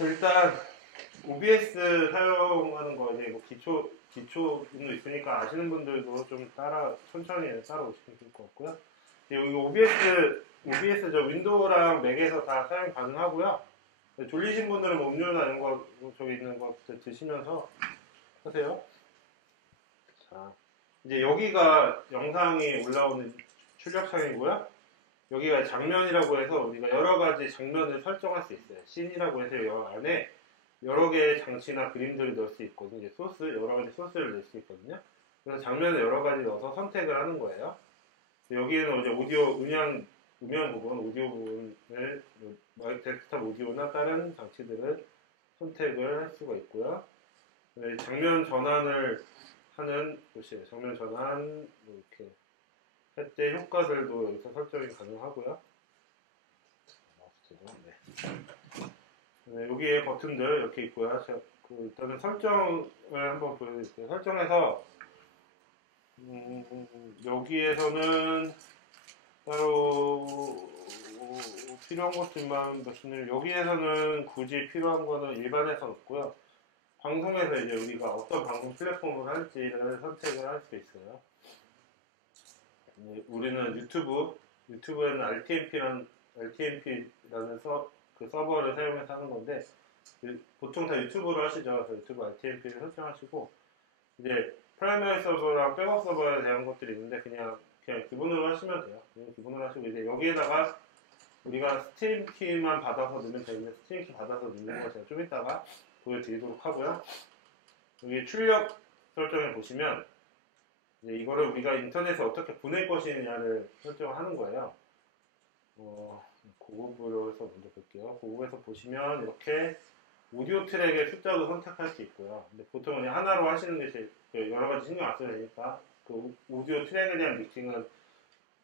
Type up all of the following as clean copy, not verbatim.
일단 OBS 사용하는 거 이제 뭐 기초도 있으니까 아시는 분들도 좀 천천히 따라오시면 좋을 것 같고요. 여기 OBS 저 윈도우랑 맥에서 다 사용 가능하고요. 졸리신 분들은 뭐 음료나 이런 거 저기 있는 거 드시면서 하세요. 자, 이제 여기가 영상이 올라오는 출력창이고요. 여기가 장면이라고 해서 우리가 여러 가지 장면을 설정할 수 있어요. 씬이라고 해서 이 안에 여러 개의 장치나 그림들을 넣을 수 있거든요. 이제 여러 가지 소스를 넣을 수 있거든요. 그래서 장면을 여러 가지 넣어서 선택을 하는 거예요. 여기에는 이제 음향 부분, 오디오 부분을 데스크탑 오디오나 다른 장치들을 선택을 할 수가 있고요. 장면 전환을 하는 곳이에요. 장면 전환 이렇게 할 때 효과들도 여기서 설정이 가능하고요. 네, 여기에 버튼들 이렇게 있고요. 일단은 설정을 한번 보여드릴게요. 설정에서 여기에서는 따로 필요한 것들만 말씀드리면 여기에서는 굳이 필요한 거는 일반에서 없고요. 방송에서 이제 우리가 어떤 방송 플랫폼을 할지를 선택을 할 수 있어요. 우리는 유튜브에는 RTMP라는 그 서버를 사용해서 하는 건데, 보통 다 유튜브로 하시죠. 그래서 유튜브 RTMP를 설정하시고, 이제 프라이머리 서버랑 백업 서버에 대한 것들이 있는데, 그냥 기본으로 하시면 돼요. 그냥 기본으로 하시고, 이제 여기에다가 우리가 스트림 키만 받아서 넣으면 되는데, 스트림 키 받아서 넣는 거 제가 좀 이따가 보여드리도록 하고요. 여기 출력 설정에 보시면, 이거를 우리가 인터넷에 어떻게 보낼 것이냐를 설정하는 거예요. 고급으로서 먼저 볼게요. 고급에서 보시면 이렇게 오디오 트랙의 숫자도 선택할 수 있고요. 근데 보통 그냥 하나로 하시는 게 제일 여러 가지 신경 안 써도 되니까 그 오디오 트랙에 대한 미팅은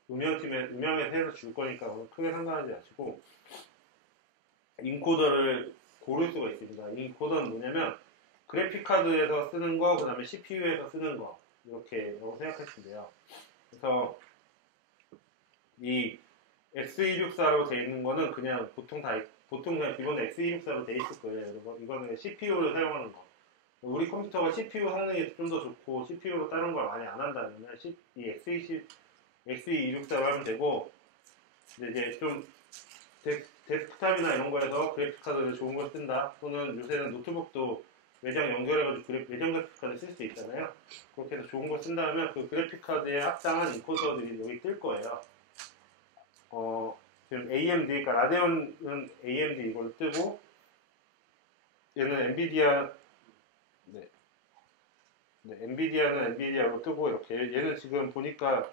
음향에서 해서 줄 거니까 크게 상관하지 마시고 인코더를 고를 수가 있습니다. 인코더는 뭐냐면 그래픽 카드에서 쓰는 거, 그 다음에 CPU에서 쓰는 거 이렇게 생각하시면 돼요. 그래서 이 X264로 되어 있는 거는 그냥 보통 그냥 기본에 X264로 되어 있을 거예요. 이거는 CPU를 사용하는 거. 우리 컴퓨터가 CPU 성능이 좀 더 좋고 CPU로 다른 걸 많이 안 한다면 이 X264로 하면 되고, 근데 이제 좀 데스크탑이나 이런 거에서 그래픽 카드를 좋은 걸 쓴다, 또는 요새는 노트북도 외장 연결해가지고 외장 그래픽 카드 쓸 수 있잖아요. 그렇게 해서 좋은 걸 쓴다면 그 그래픽 카드에 합당한 인코더들이 여기 뜰 거예요. 지금 AMD, 그러니까 라데온은 AMD 이걸로 뜨고, 얘는 엔비디아, 엔비디아는 엔비디아로 뜨고, 이렇게. 얘는 지금 보니까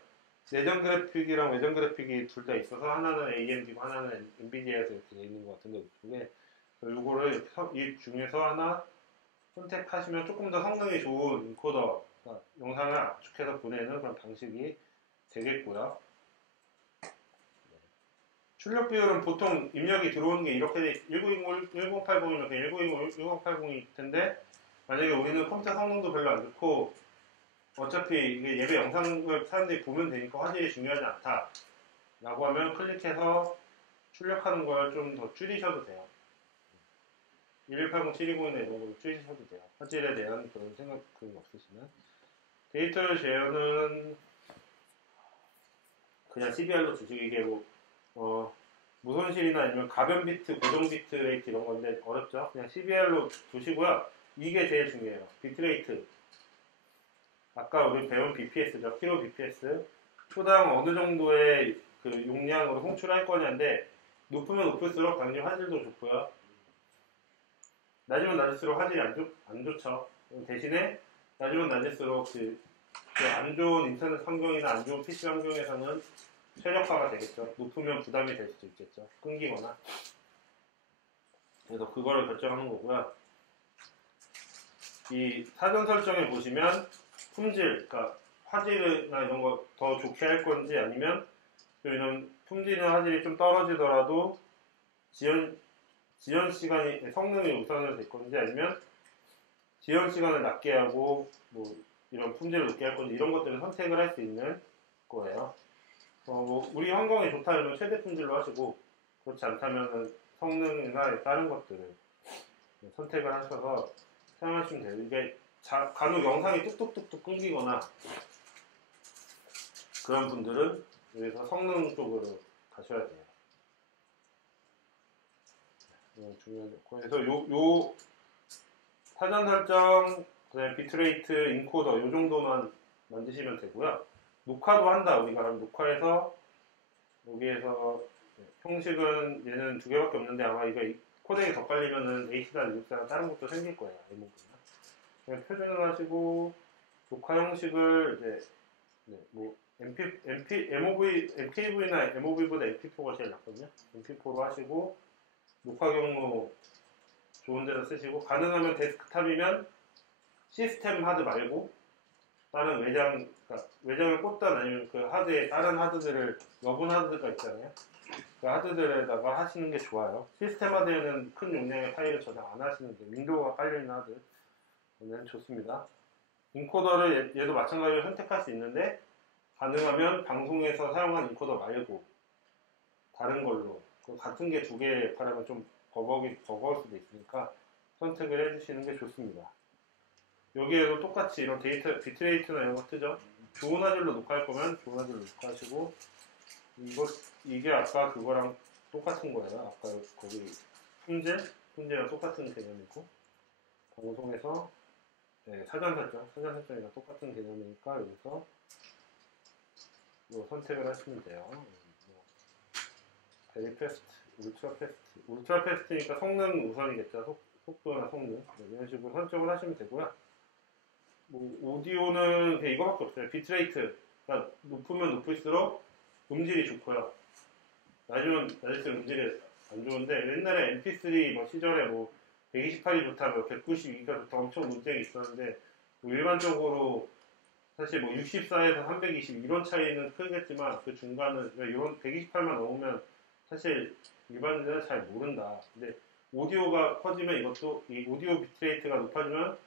내장 그래픽이랑 외장 그래픽이 둘 다 있어서 하나는 AMD고 하나는 엔비디아에서 이렇게 돼 있는 것 같은데, 노트북에. 요거를 이 중에서 하나 선택하시면 조금 더 성능이 좋은 인코더, 그러니까 영상을 압축해서 보내는 그런 방식이 되겠고요. 출력 비율은 보통 입력이 들어오는 게 이렇게 1920, 1080이면 그냥 1920, 1080일 텐데, 만약에 우리는 컴퓨터 성능도 별로 안 좋고 어차피 이게 예배 영상을 사람들이 보면 되니까 화질이 중요하지 않다 라고 하면 클릭해서 출력하는 걸 좀 더 줄이셔도 돼요. 1180, 7201 이런 걸로 줄이셔도 돼요. 화질에 대한 그런 생각 없으시면. 데이터 제어는 그냥 CBR로 주시고, 이게 무손실이나 아니면 가변 비트, 고정 비트 레이트 이런 건데 어렵죠? 그냥 CBR로 두시고요. 이게 제일 중요해요. 비트레이트. 아까 우리 배운 BPS죠. 키로 BPS. 초당 어느 정도의 그 용량으로 송출할 거냐인데, 높으면 높을수록 당연히 화질도 좋고요. 낮으면 낮을수록 화질이 안 좋죠. 대신에 낮으면 낮을수록 안 좋은 인터넷 환경이나 안 좋은 PC 환경에서는 최적화가 되겠죠. 높으면 부담이 될 수도 있겠죠. 끊기거나. 그래서 그거를 결정하는 거고요. 이 사전 설정에 보시면 품질, 그러니까 화질이나 이런 거 더 좋게 할 건지, 아니면 저희는 품질이나 화질이 좀 떨어지더라도 지연 시간이, 성능이 우선으로 될 건지, 아니면 지연 시간을 낮게 하고 이런 품질을 높게 할 건지, 이런 것들을 선택을 할 수 있는 거예요. 우리 환경이 좋다면 최대 품질로 하시고, 그렇지 않다면 성능이나 다른 것들을 선택을 하셔서 사용하시면 돼요. 이게 간혹 영상이 뚝뚝뚝뚝 끊기거나 그런 분들은 여기서 성능 쪽으로 가셔야 돼요. 중요하죠. 그래서 요 사전 설정, 그다음에 비트레이트, 인코더 요 정도만 만드시면 되고요. 녹화도 한다. 우리가 녹화해서 여기에서 형식은 얘는 두 개밖에 없는데 아마 이거 코덱이 더 깔리면은 H단, U단 다른 것도 생길 거예요. 그냥 표준을 하시고 녹화 형식을 이제 뭐 MKV나 MOV보다 MP4가 제일 낫거든요. MP4로 하시고 녹화 경로 좋은 데서 쓰시고 가능하면 데스크탑이면 시스템 하드 말고 다른 그러니까 외장을 꽂든 아니면 그 하드에 다른 하드들을 여분 하드가 있잖아요. 그 하드들에다가 하시는 게 좋아요. 시스템 하드에는 큰 용량의 파일을 저장 안 하시는 게 윈도우가 깔려있는 하드는 좋습니다. 인코더를 얘도 마찬가지로 선택할 수 있는데 가능하면 방송에서 사용한 인코더 말고 다른 걸로 같은 게 두 개 바라면 좀 버거울 수도 있으니까 선택을 해주시는 게 좋습니다. 여기에도 똑같이 이런 데이터, 비트레이트나 이런 거 뜨죠? 좋은 화질로 녹화할 거면 좋은 화질로 녹화하시고 이게 아까 그거랑 똑같은 거예요. 아까 거기 품제랑 똑같은 개념이고 방송에서 사전 설정이랑 똑같은 개념이니까 여기서 선택을 하시면 돼요. 베리 패스트, 울트라 패스트니까 성능 우선이겠죠. 속도나 성능 이런 식으로 설정을 하시면 되고요. 오디오는 그냥 이거밖에 없어요. 비트레이트가 높으면 높을수록 음질이 좋고요. 낮을수록 음질이 안 좋은데 옛날에 MP3 시절에 128이 좋다, 192가 좋다 엄청 논쟁이 있었는데 일반적으로 사실 64에서 320 이런 차이는 크겠지만 그 중간은 이런 128만 넘으면 사실 일반인들은 잘 모른다. 근데 오디오가 커지면 이것도 이 오디오 비트레이트가 높아지면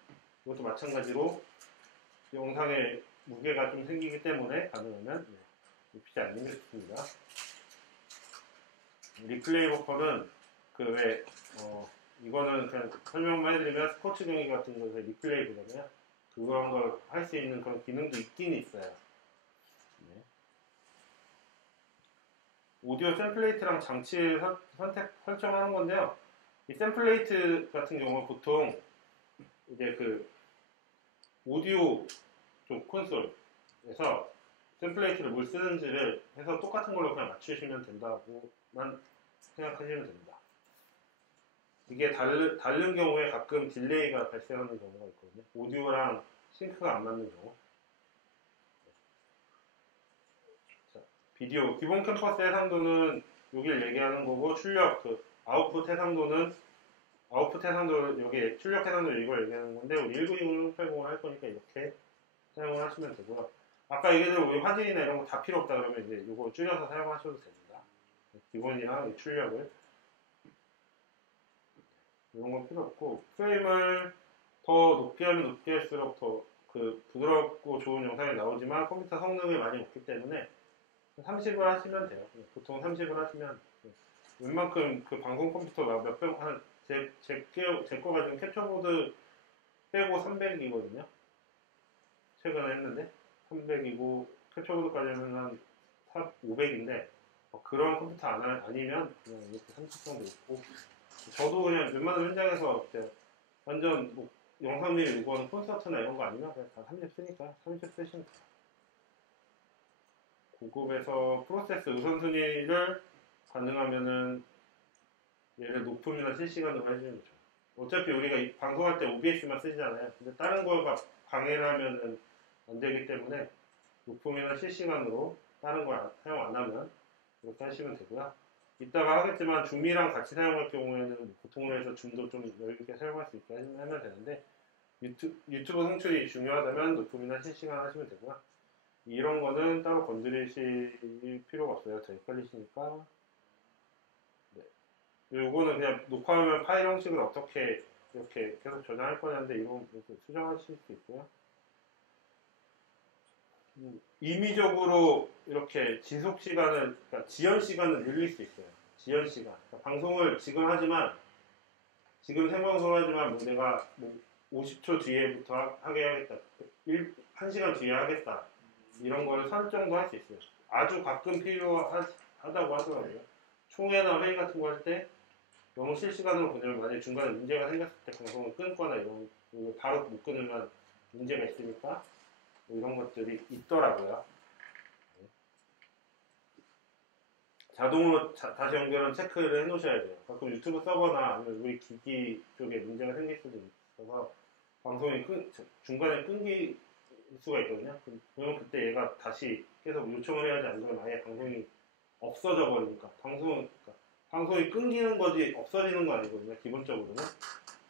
이것도 마찬가지로 영상에 무게가 좀 생기기 때문에 가능하면 높이지 않는 게 좋습니다. 리플레이 버퍼는 이거는 그냥 설명만 해드리면 스포츠 경기 같은 거에서 리플레이 보잖아요. 그런 걸 할 수 있는 그런 기능도 있긴 있어요. 오디오 샘플레이트랑 장치 설정하는 건데요. 이 샘플레이트 같은 경우는 보통 이제 오디오 쪽 콘솔에서 템플레이트를 뭘 쓰는지를 해서 똑같은 걸로 그냥 맞추시면 된다고만 생각하시면 됩니다. 이게 다른 경우에 가끔 딜레이가 발생하는 경우가 있거든요. 오디오랑 싱크가 안 맞는 경우. 자, 비디오 기본 캠퍼스 해상도는 여기를 얘기하는 거고 출력 아웃풋 해상도 여기 출력 해상도 이걸 얘기하는 건데 우리 1920, 680을 할 거니까 이렇게 사용을 하시면 되고요. 아까 얘기한 우리 화질이나 이런 거 다 필요 없다 그러면 이제 이거 줄여서 사용하셔도 됩니다. 기본이랑 출력을 이런 건 필요 없고 프레임을 더 높이 하면 높이 할수록 더 부드럽고 좋은 영상이 나오지만 컴퓨터 성능이 많이 높기 때문에 30을 하시면 돼요. 보통 30을 하시면 웬만큼 방송 컴퓨터 제 거가 지금 캡처보드 빼고 300이거든요. 최근에 했는데 300이고 캡처보드까지 하면 한 500인데 그런 컴퓨터 아니면 그냥 이렇게 30 정도 있고 저도 그냥 웬만한 현장에서 완전 영상미를 요구하는 콘서트나 이런 거 아니면 그냥 다 30 쓰니까 30 쓰시면 돼요. 고급에서 프로세스 우선순위를 가능하면은 얘를 높음이나 실시간으로 해주는 거죠. 어차피 우리가 방송할 때 OBS만 쓰잖아요. 근데 다른 거가 방해를 하면은 안 되기 때문에 높음이나 실시간으로 다른 걸 사용 안 하면 이렇게 하시면 되고요. 이따가 하겠지만 줌이랑 같이 사용할 경우에는 보통으로 해서 줌도 좀 여유있게 사용할 수 있게 하면 되는데 유튜브 송출이 중요하다면 높음이나 실시간 하시면 되고요. 이런 거는 따로 건드리실 필요가 없어요. 더 헷갈리시니까. 네. 요거는 그냥 녹화하면 파일 형식을 어떻게 이렇게 계속 저장할 거냐인데 이런 수정하실 수 있고요. 임의적으로 이렇게 지속 시간을, 그러니까 지연 시간을 늘릴 수 있어요. 지연 시간. 그러니까 방송을 지금 하지만 지금 생방송하지만 뭐 내가 뭐 50초 뒤에부터 하게 하겠다. 1시간 뒤에 하겠다. 이런 거를 설정도 할 수 있어요. 아주 가끔 필요하다고 하더라고요. 총회나 회의 같은 거 할 때 너무 실시간으로 보내면 만약에 중간에 문제가 생겼을 때 방송을 끊거나 이런 바로 못 끊으면 문제가 있으니까 뭐 이런 것들이 있더라고요. 자동으로 다시 연결은 체크를 해놓으셔야 돼요. 가끔 유튜브 서버나 아니면 우리 기기 쪽에 문제가 생길 수도 있어서 방송이 중간에 끊길 수가 있거든요. 그러면 그때 얘가 다시 계속 요청을 해야지, 안 그러면 아예 방송이 없어져 버리니까. 방송이 끊기는 거지 없어지는 건 아니거든요. 기본적으로는.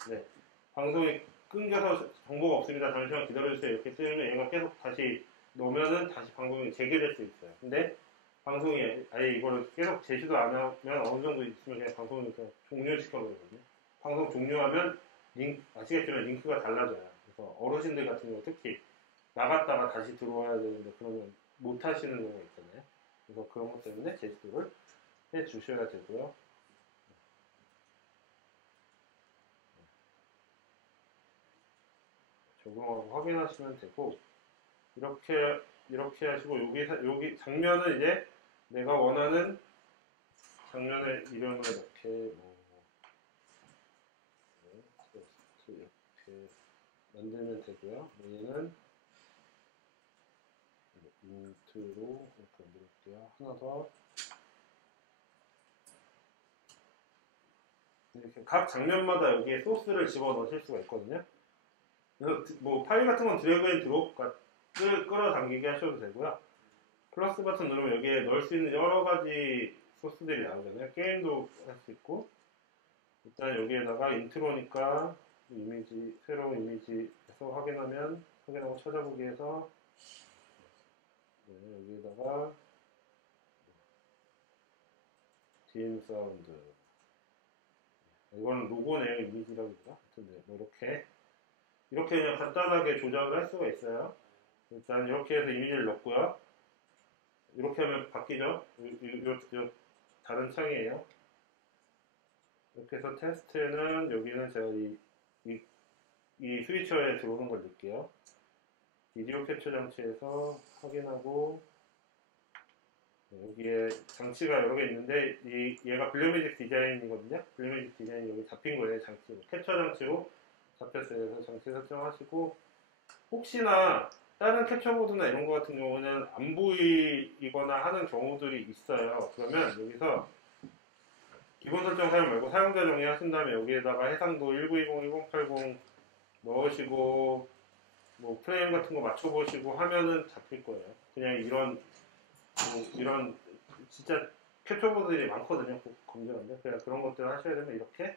네. 방송이 끊겨서 정보가 없습니다. 잠시만 기다려주세요. 이렇게 쓰면 얘가 계속 다시 놓으면은 다시 방송이 재개될 수 있어요. 근데 방송이 아예 이거를 계속 제시도 안 하면 어느 정도 있으면 그냥 방송을 그냥 종료시켜버리거든요. 방송 종료하면 아시겠지만 링크가 달라져요. 그래서 어르신들 같은 경우 특히 나갔다가 다시 들어와야 되는데 그러면 못 하시는 경우가 있잖아요. 그래서 그런 것 때문에 제시도를 해 주셔야 되고요. 적용하고 확인하시면 되고, 이렇게 하시고, 여기 장면은 이제 내가 원하는 장면의 이름을 이렇게 이렇게 만들면 되고요. 얘는 인트로 이렇게 만들게요. 하나 더. 이렇게 각 장면마다 여기에 소스를 집어넣으실 수가 있거든요. 그래서 뭐 파일 같은 건 드래그 앤 드롭 끌어당기게 하셔도 되고요. 플러스 버튼 누르면 여기에 넣을 수 있는 여러 가지 소스들이 나오잖아요. 게임도 할 수 있고, 일단 여기에다가 인트로니까 이미지, 새로운 이미지에서 확인하고 찾아보기 해서, 네, 여기에다가 딘 사운드, 이거는 로고네요. 이미지라고 그러나? 하여튼 네, 뭐 이렇게 그냥 간단하게 조작을 할 수가 있어요. 일단 이렇게 해서 이미지를 넣고요. 이렇게 하면 바뀌죠. 요 다른 창이에요. 이렇게 해서 테스트는 여기는 제가 이 스위처에 들어오는 걸 넣을게요. 비디오 캡처 장치에서 확인하고, 여기에 장치가 여러 개 있는데 얘가 블루매직 디자인이거든요. 블루매직 디자인이 여기 잡힌 거예요. 장치로 캡처 장치로 잡혔어요. 그래서 장치 설정하시고, 혹시나 다른 캡처보드나 이런 거 같은 경우는 안 보이거나 하는 경우들이 있어요. 그러면 여기서 기본 설정 사용 말고 사용자 정의하신 다음에 여기에다가 해상도 1920, 1080 넣으시고 뭐 프레임 같은 거 맞춰보시고 하면은 잡힐 거예요. 그냥 이런 진짜 캡처보드들이 많거든요. 꼭 검증한데 그냥 그런 것들 하셔야 되면 이렇게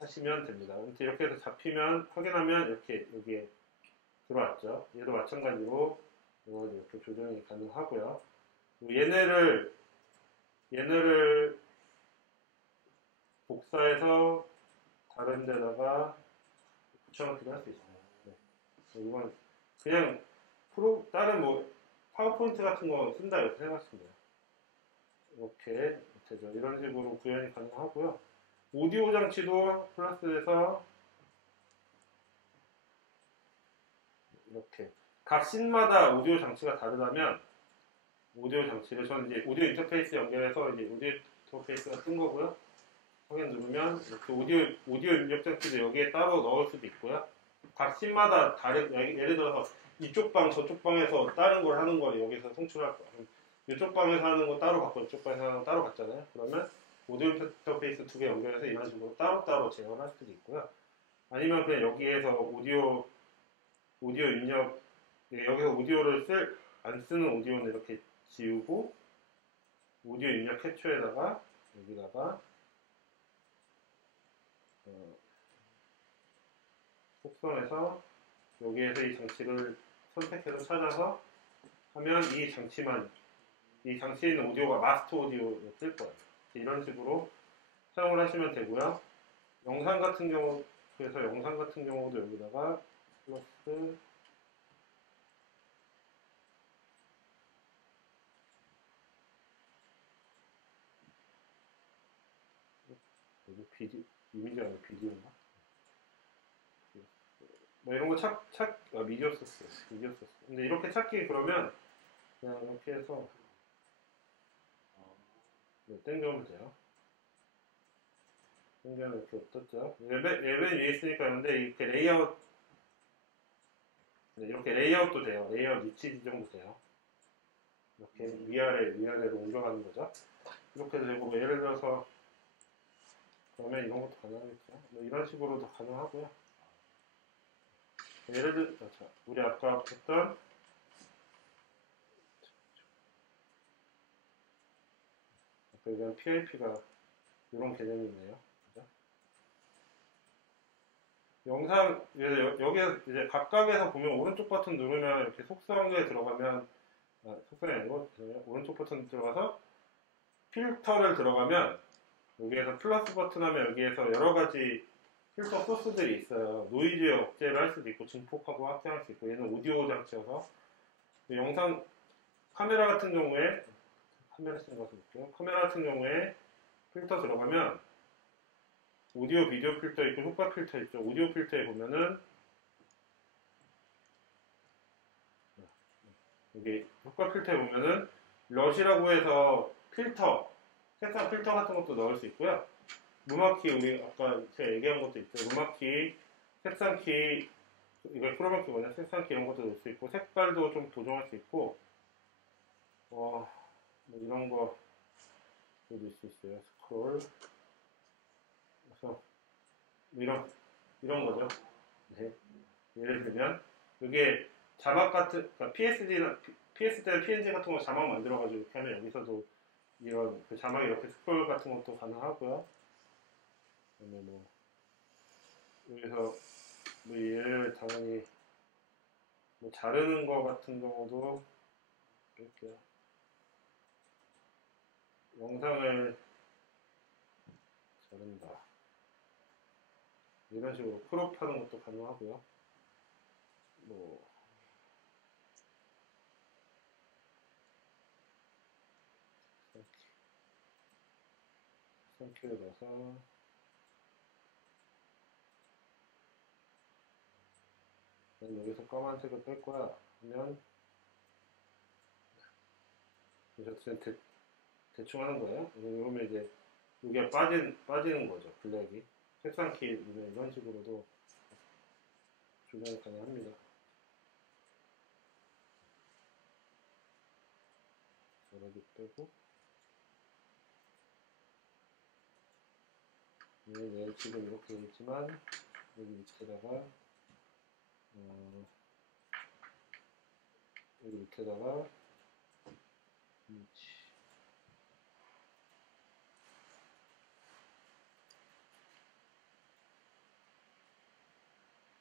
하시면 됩니다. 이렇게 해서 잡히면 확인하면 이렇게 여기에 들어왔죠. 얘도 마찬가지로 이렇게 조정이 가능하고요. 얘네를 복사해서 다른 데다가 붙여넣기도 할 수 있어요. 네. 이건 그냥 다른 뭐 파워포인트 같은 거 쓴다 이렇게 생각하시면 돼요. 이렇게 되죠. 이런 식으로 구현이 가능하고요. 오디오 장치도 플러스해서 이렇게 각 씬마다 오디오 장치가 다르다면 오디오 장치를 저는 이제 오디오 인터페이스 연결해서 이제 오디오 인터페이스가 뜬 거고요. 확인 누르면 이렇게 오디오 입력 장치도 여기에 따로 넣을 수도 있고요. 각 씬마다 예를 들어서 이쪽 방 저쪽 방에서 다른 걸 하는 걸 여기서 송출할 거야. 이쪽 방에서 하는 거 따로 받고 이쪽 방에서 하는 거 따로 받잖아요. 그러면 오디오 인터페이스 두 개 연결해서 이런 식으로 따로따로 제어할 수도 있고요. 아니면 그냥 여기에서 오디오 입력 여기서 오디오를 안 쓰는 오디오는 이렇게 지우고 오디오 입력 캡처에다가 여기다가 속성에서 여기에서 이 장치를 선택해서 찾아서 하면 이 장치에 있는 오디오가 마스터 오디오로 뜰 거예요. 이런 식으로 사용을 하시면 되고요. 영상 같은 경우도 여기다가 플러스 여기 이미지가 아니라 비디오인가? 뭐 이런 거 미디어 소스. 근데 이렇게 찾기 그러면 그냥 이렇게 해서 땡겨오면 돼요. 땡겨오면 이렇게 떴죠. 레벨 위에 있으니까 근데 이렇게 레이아웃도 돼요. 레이아웃 위치 지정도 돼요. 이렇게 위아래로 옮겨가는 거죠. 이렇게도 되고, 뭐 예를 들어서, 그러면 이런 것도 가능하겠죠. 뭐 이런 식으로도 가능하고요. 예를 들어, 우리 아까 했던, 아까 얘기한 PIP가 이런 개념이네요. 그죠? 영상, 여기에 이제 각각에서 보면 오른쪽 버튼 누르면 이렇게 속성에 들어가면, 속성이 아니고, 오른쪽 버튼 들어가서 필터를 들어가면, 여기에서 플러스 버튼 하면 여기에서 여러 가지 필터 소스들이 있어요. 노이즈 억제를 할 수도 있고, 증폭하고 확대할 수 있고, 얘는 오디오 장치여서, 영상, 카메라 같은 경우에, 카메라 쓰는 거 볼게요. 카메라 같은 경우에 필터 들어가면, 오디오 비디오 필터 있고, 효과 필터 있죠. 오디오 필터에 보면은, 여기 효과 필터에 보면은, 럿이라고 해서 필터, 색상 필터 같은 것도 넣을 수 있고요. 음악키, 우리 아까 제가 얘기한 것도 있죠. 음악키, 색상키, 이거 크로마키 뭐냐? 색상키 이런 것도 넣을 수 있고, 색깔도 좀 조정할 수 있고, 뭐 이런 거 넣을 수 있어요. 스크롤. 그래서, 이런 거죠. 네. 예를 들면, 이게 자막 같은, 그러니까 PSD 때는 PNG 같은 거 자막 만들어가지고 이렇게 하면 여기서도 이런 그 자막 이렇게 스크롤 같은 것도 가능하고요. 그다음에 뭐 여기서 뭐 얘를 당연히 뭐 자르는 거 같은 경우도 이렇게 영상을 자른다 이런 식으로 크롭하는 것도 가능하고요. 뭐 선키를 넣어서 난 여기서 까만색을 뺄 거야 하면 대충 하는 거예요. 그러면 이제 여기가 빠지는 거죠. 블랙이 색상키 이런 식으로도 조정이 가능합니다. 여기 빼고 얘 지금 이렇게 있지만 여기 밑에다가 여기 밑에다가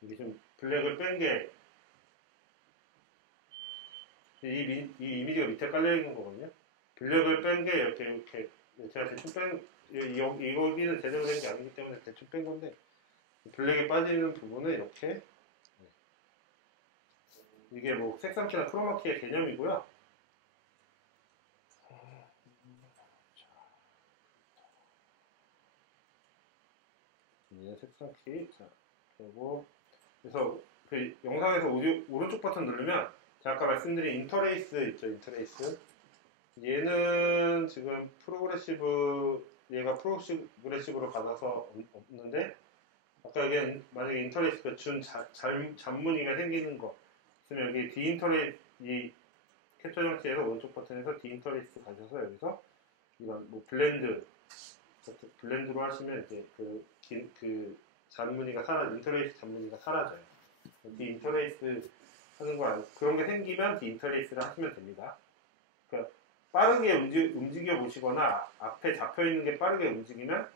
이게 좀 블랙을 뺀 게 이 이미지가 밑에 깔려 있는 거거든요. 블랙을 뺀 게 이렇게 제가 대충 여기는 제대로 된 게 아니기 때문에 대충 뺀 건데 블랙이 빠지는 부분은 이렇게 이게 뭐 색상키나 크로마키의 개념이고요. 얘 색상키 자 그리고 그래서 그 영상에서 오른쪽 버튼 누르면 제가 아까 말씀드린 인터레이스 있죠. 인터레이스 얘는 지금 얘가 프로그레시브로 받아서 없는데 아까 얘기한 만약에 인터레이스가 준 잔무늬가 생기는 거 있으면 여기 디인터레이스 이 캡처 장치에서 오른쪽 버튼에서 디인터레이스 가셔서 여기서 이런 뭐 블렌드로 하시면 이제 그 잔무늬가 인터레이스 잔무늬가 사라져요. 디인터레이스 하는 거 그런 게 생기면 디인터레이스를 하시면 됩니다. 그러니까 빠르게 움직여 보시거나 앞에 잡혀 있는 게 빠르게 움직이면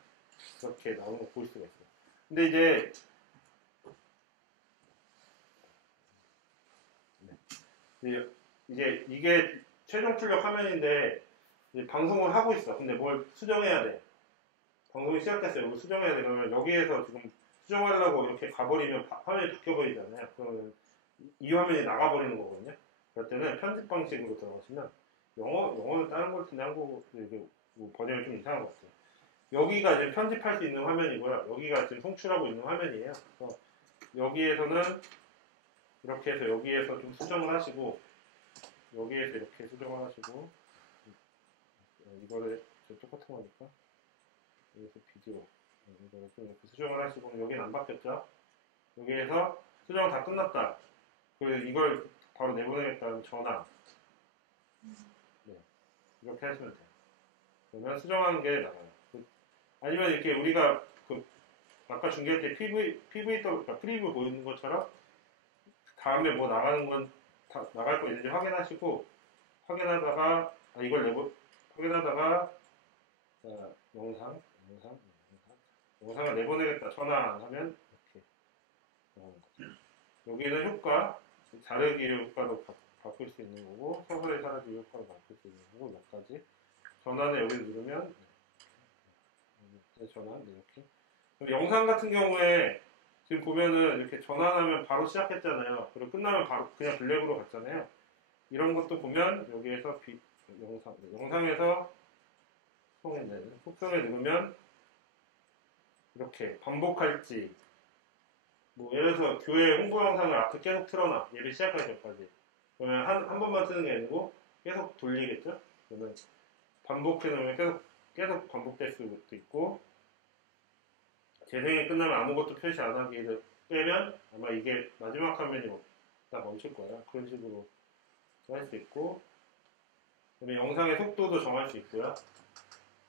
이렇게 나오는 거 볼 수가 있어요. 근데 이제 이게 최종 출력 화면인데 이제 방송을 하고 있어. 근데 뭘 수정해야 돼. 방송이 시작됐어요. 이거 수정해야 돼. 그러면 여기에서 지금 수정하려고 이렇게 가버리면 화면이 바뀌어버리잖아요. 그러면 이 화면이 나가버리는 거거든요. 그럴 때는 편집 방식으로 들어가시면 영어는 다른 걸 텐데 한국어 뭐 번역이 좀 이상한 것 같아요. 여기가 이제 편집할 수 있는 화면이고요. 여기가 지금 송출하고 있는 화면이에요. 그래서 여기에서는 이렇게 해서 여기에서 좀 수정을 하시고 여기에서 이렇게 수정을 하시고 이거를 똑같은 거니까 여기서 비디오 이거를 좀 이렇게 수정을 하시고 여기는 안 바뀌었죠? 여기에서 수정 다 끝났다. 그래서 이걸 바로 내보내겠다는 전화. 네, 이렇게 하시면 돼요. 그러면 수정한 게 나와요. 아니면 이렇게 우리가 아까 중계할 때 PV 그러니까 프리뷰 보이는 것처럼 다음에 뭐 나가는 건 나갈 거 있는지 확인하시고 확인하다가 확인하다가 자, 영상을 내보내겠다 전화 안 하면 이렇게 나오는 거죠. 여기는 효과 자르기 효과로 바꿀 수 있는 거고 서서히 사라지기 효과로 바꿀 수 있는 거고 몇 가지 전환을 여기 누르면 전환 이렇게 그럼 영상 같은 경우에 지금 보면은 이렇게 전환하면 바로 시작했잖아요. 그리고 끝나면 바로 그냥 블랙으로 갔잖아요. 이런 것도 보면 여기에서 영상에서 속성에 누르면 이렇게 반복할지 뭐 예를 들어서 교회 홍보 영상을 앞에 계속 틀어놔 예배 시작하기 전까지 그러면 한 번만 트는 게 아니고 계속 돌리겠죠. 그러면 반복해 놓으면 계속 반복될 수도 있고 재생이 끝나면 아무것도 표시 안 하기를 빼면 아마 이게 마지막 화면이 다 멈출 거야. 그런 식으로 할 수 있고 그다음에 영상의 속도도 정할 수 있고요.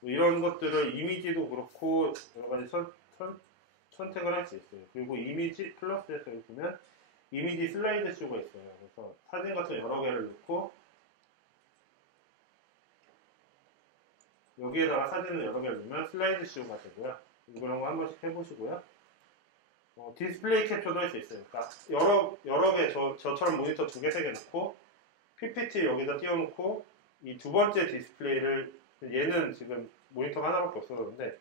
뭐 이런 것들을 이미지도 그렇고 여러 가지 선택을 할 수 있어요. 그리고 이미지 플러스에서 보면 이미지 슬라이드 쇼가 있어요. 그래서 사진 같은 여러 개를 넣고 여기에다가 사진을 여러 개를 넣으면 슬라이드 쇼가 되고요. 이런 거 한 번씩 해보시고요. 디스플레이 캡처도 할 수 있어요. 그러니까 여러 개 저처럼 모니터 2개, 3개 넣고 PPT 여기다 띄워놓고 이 두 번째 디스플레이를 얘는 지금 모니터가 하나밖에 없어졌는데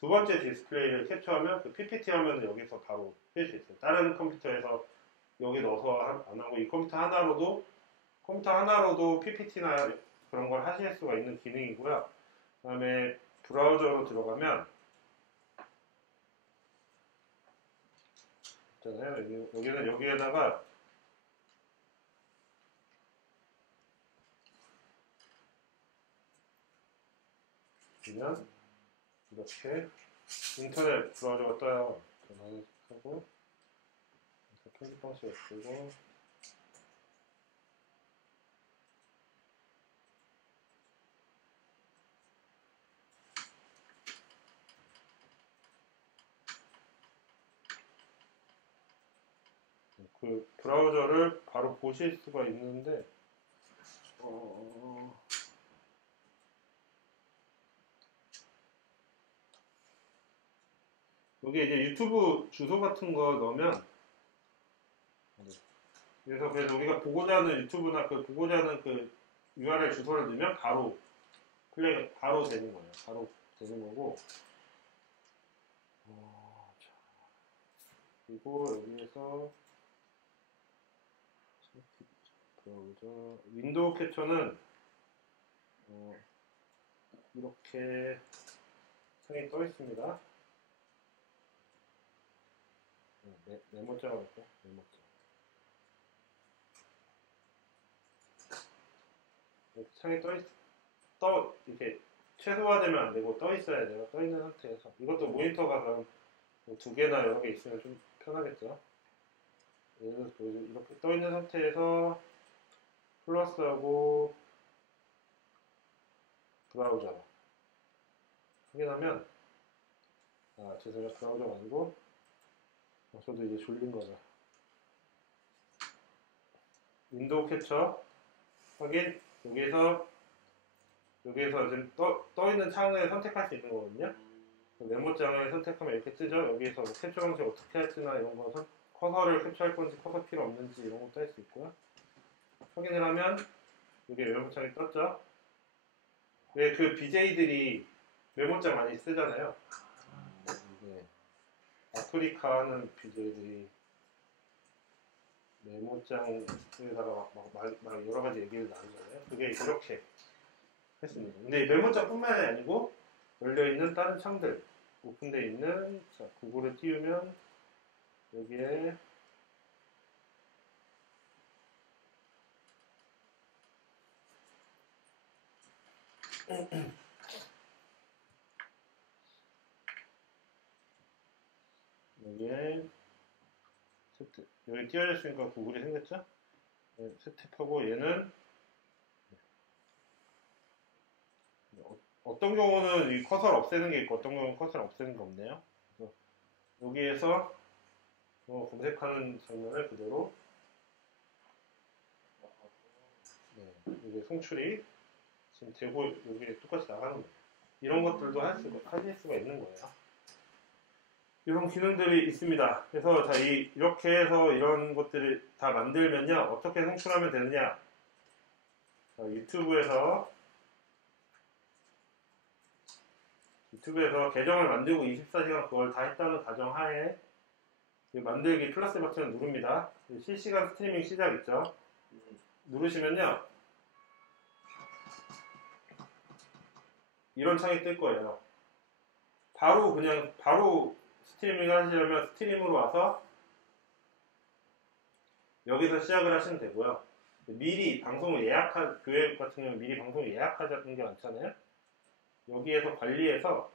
두 번째 디스플레이를 캡처하면 그 PPT 화면을 여기서 바로 할 수 있어요. 다른 컴퓨터에서 여기 넣어서 안 하고 이 컴퓨터 하나로도 PPT나 그런 걸 하실 수가 있는 기능이고요. 그 다음에 브라우저로 들어가면 있잖아요. 여기에다가 그냥 이렇게 인터넷 브라우저가 떠요. 하고 편집 방식을 쓰고 그 브라우저를 바로 보실 수가 있는데 여기 이제 유튜브 주소 같은 거 넣으면 그래서 우리가 보고자 하는 유튜브나 보고자 하는 URL 주소를 넣으면 바로 바로 되는 거예요. 바로 되는 거고 그리고 여기에서 브라우저 윈도우 캡처는 이렇게 창이 떠 있습니다. 메모장을 할게요. 메모장. 창이 이렇게 최소화되면 안 되고 떠 있어야 돼요. 떠 있는 상태에서 이것도 모니터가 그럼 2개나 여러 개 있으면 좀 편하겠죠. 예를 들어서 이렇게 떠 있는 상태에서 플러스하고 브라우저 확인하면 죄송해요. 브라우저가 아니고 저도 이제 졸린 거죠. 윈도우 캡처 확인 여기에서 지금 떠 있는 창을 선택할 수 있는 거거든요. 메모장을 선택하면 이렇게 뜨죠. 여기에서 뭐 캡처 방식 어떻게 할지나 이런 거 커서를 캡처할 건지 커서 필요 없는지 이런 것도 할 수 있고요. 확인을 하면 여기 메모장이 떴죠. 왜 BJ들이 메모장 많이 쓰잖아요. 아프리카 하는 BJ들이 메모장에다가 막 여러 가지 얘기를 나누잖아요. 그게 이렇게 할 수 있는 거예요. 근데 메모장뿐만이 아니고 열려있는 다른 창들 오픈되어 있는 구글을 띄우면 여기에 여기에 스텝, 여기 띄워졌으니까 구글이 생겼죠? 네, 스텝하고 얘는 어떤 경우는 이 커서를 없애는 게 있고 어떤 경우는 커서를 없애는 게 없네요. 그래서 여기에서 검색하는 장면을 그대로 네, 이게 송출이 지금 되고 여기 똑같이 나가는 거예요. 이런 것들도 하실 수가 있는 거예요. 이런 기능들이 있습니다. 그래서 자, 이렇게 해서 이런 것들을 다 만들면요. 어떻게 송출하면 되느냐. 자, 유튜브에서 계정을 만들고 24시간 그걸 다 했다는 가정하에 만들기 플러스 버튼을 누릅니다. 실시간 스트리밍 시작 있죠? 누르시면요. 이런 창이 뜰 거예요. 바로 스트리밍을 하시려면 스트림으로 와서 여기서 시작을 하시면 되고요. 미리 방송을 교회 같은 경우는 미리 방송을 예약하자는 게 많잖아요. 여기에서 관리해서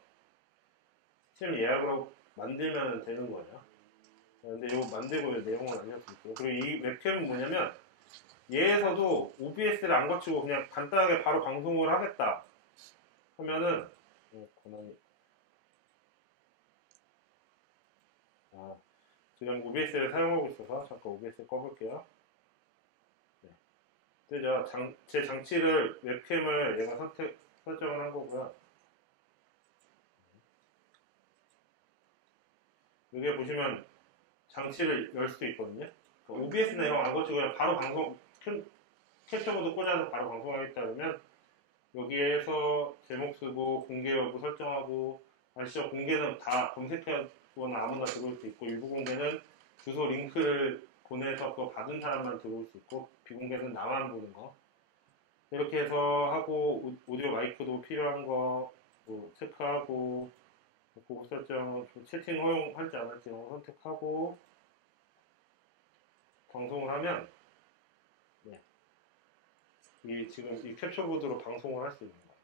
스트림 예약으로 만들면 되는 거예요. 근데 이거 만들고 내용을 알려드릴게요. 그리고 이 웹캠은 뭐냐면 얘에서도 OBS를 안 거치고 그냥 간단하게 바로 방송을 하겠다 하면은 권한이 지금 OBS를 사용하고 있어서 잠깐 OBS 꺼볼게요. 네. 뜨죠. 제 장치를 웹캠을 얘가 설정을 한 거고요. 여기에 보시면 장치를 열 수도 있거든요. OBS나 이런 거 안 거치고 그냥 바로 방송 캡처보드 꽂아서 바로 방송하겠다 그러면 여기에서 제목 쓰고 공개 여부 설정하고 아시죠? 공개는 다 검색해보거나 아무나 들어올 수 있고 일부 공개는 주소 링크를 보내서 그거 받은 사람만 들어올 수 있고 비공개는 나만 보는 거 이렇게 해서 하고 오디오 마이크도 필요한 거 뭐 체크하고 고급 설정 채팅 허용할지 안 할지 이런 거 선택하고 방송을 하면 지금 이 캡처보드로 방송을 할 수 있는 거예요.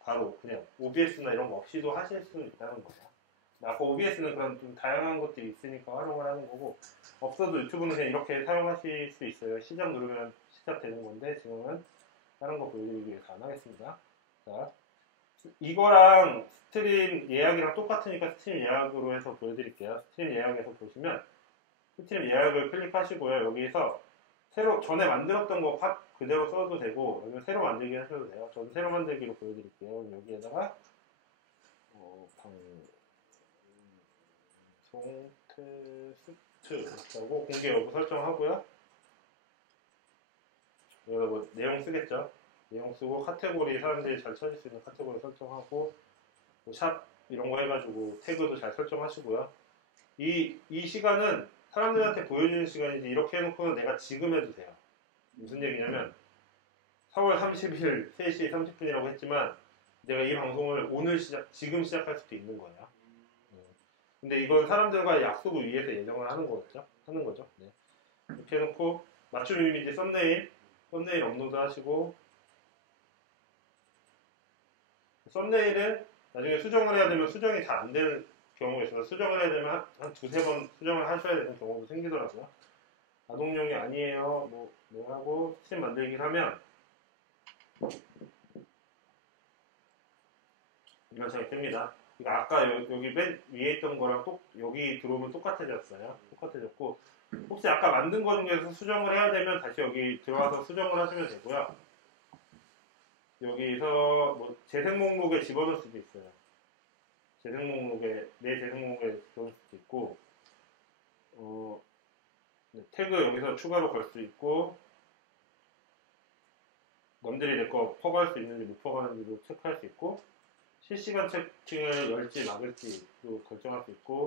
바로 그냥 OBS나 이런 거 없이도 하실 수 있다는 거예요. 아까 OBS는 그런 좀 다양한 것들이 있으니까 활용을 하는 거고 없어도 유튜브는 그냥 이렇게 사용하실 수 있어요. 시작 누르면 시작되는 건데 지금은 다른 거 보여드리기 위해서 안 하겠습니다. 자, 이거랑 스트림 예약이랑 똑같으니까 스트림 예약으로 해서 보여드릴게요. 스트림 예약에서 보시면 스트림 예약을 클릭하시고요. 여기서 전에 만들었던 거 그대로 써도 되고 여기 새로 만들기 하셔도 돼요. 저는 새로 만들기로 보여드릴게요. 여기에다가 방송 테스트라고 공개 여부 설정하고요. 여기다 뭐 내용 쓰겠죠. 내용 쓰고 카테고리 사람들이 잘 찾을 수 있는 카테고리 설정하고 샵 이런 거 해가지고 태그도 잘 설정하시고요. 이 시간은 사람들한테 보여주는 시간이지 이렇게 해놓고는 내가 지금 해도 돼요. 무슨 얘기냐면 4월 30일 3시 30분이라고 했지만 내가 이 방송을 지금 시작할 수도 있는 거예요. 근데 이건 사람들과의 약속을 위해서 예정을 하는 거죠. 네. 이렇게 해놓고 맞춤 이미지 썸네일 업로드 하시고 썸네일은 나중에 수정을 해야 되면 수정이 잘 안 되는 경우가 있어서 수정을 해야 되면 한 두세 번 수정을 하셔야 되는 경우도 생기더라고요. 아동용이 아니에요. 뭐 하고 스팀 만들기를 하면 이런 창이 뜹니다. 아까 여기 맨 위에 있던 거랑 여기 들어오면 똑같아졌어요. 똑같아졌고 혹시 아까 만든 거 중에서 수정을 해야 되면 다시 여기 들어와서 수정을 하시면 되고요. 여기서 뭐 재생 목록에 집어넣을 수도 있어요. 내 재생 목록에 집어넣을 수도 있고 태그 여기서 추가로 걸 수 있고 남들이 내 거 퍼갈 수 있는지 못 퍼가는지도 체크할 수 있고 실시간 채팅을 열지 막을지도 결정할 수 있고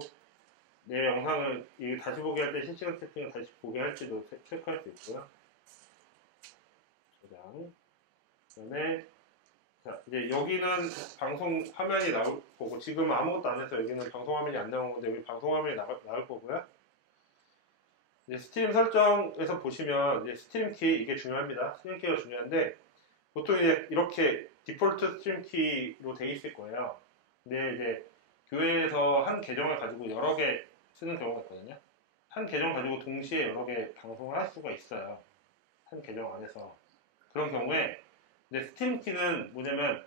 내 영상을 다시 보기 할 때 실시간 채팅을 다시 보게 할지도 체크할 수 있고요. 저장. 그다음에 자, 이제 여기는 방송 화면이 나올 거고 지금 아무것도 안 해서 여기는 방송 화면이 안 나온 건데 여기 방송 화면이 나올 거고요. 이제 스트림 설정에서 보시면 이제 스트림 키 이게 중요합니다. 스트림 키가 중요한데 보통 이제 이렇게 디폴트 스트림 키로 돼 있을 거예요. 근데 이제 교회에서 한 계정을 가지고 여러 개 쓰는 경우가 있거든요. 한 계정 가지고 동시에 여러 개 방송을 할 수가 있어요. 한 계정 안에서. 그런 경우에 이제 스트림 키는 뭐냐면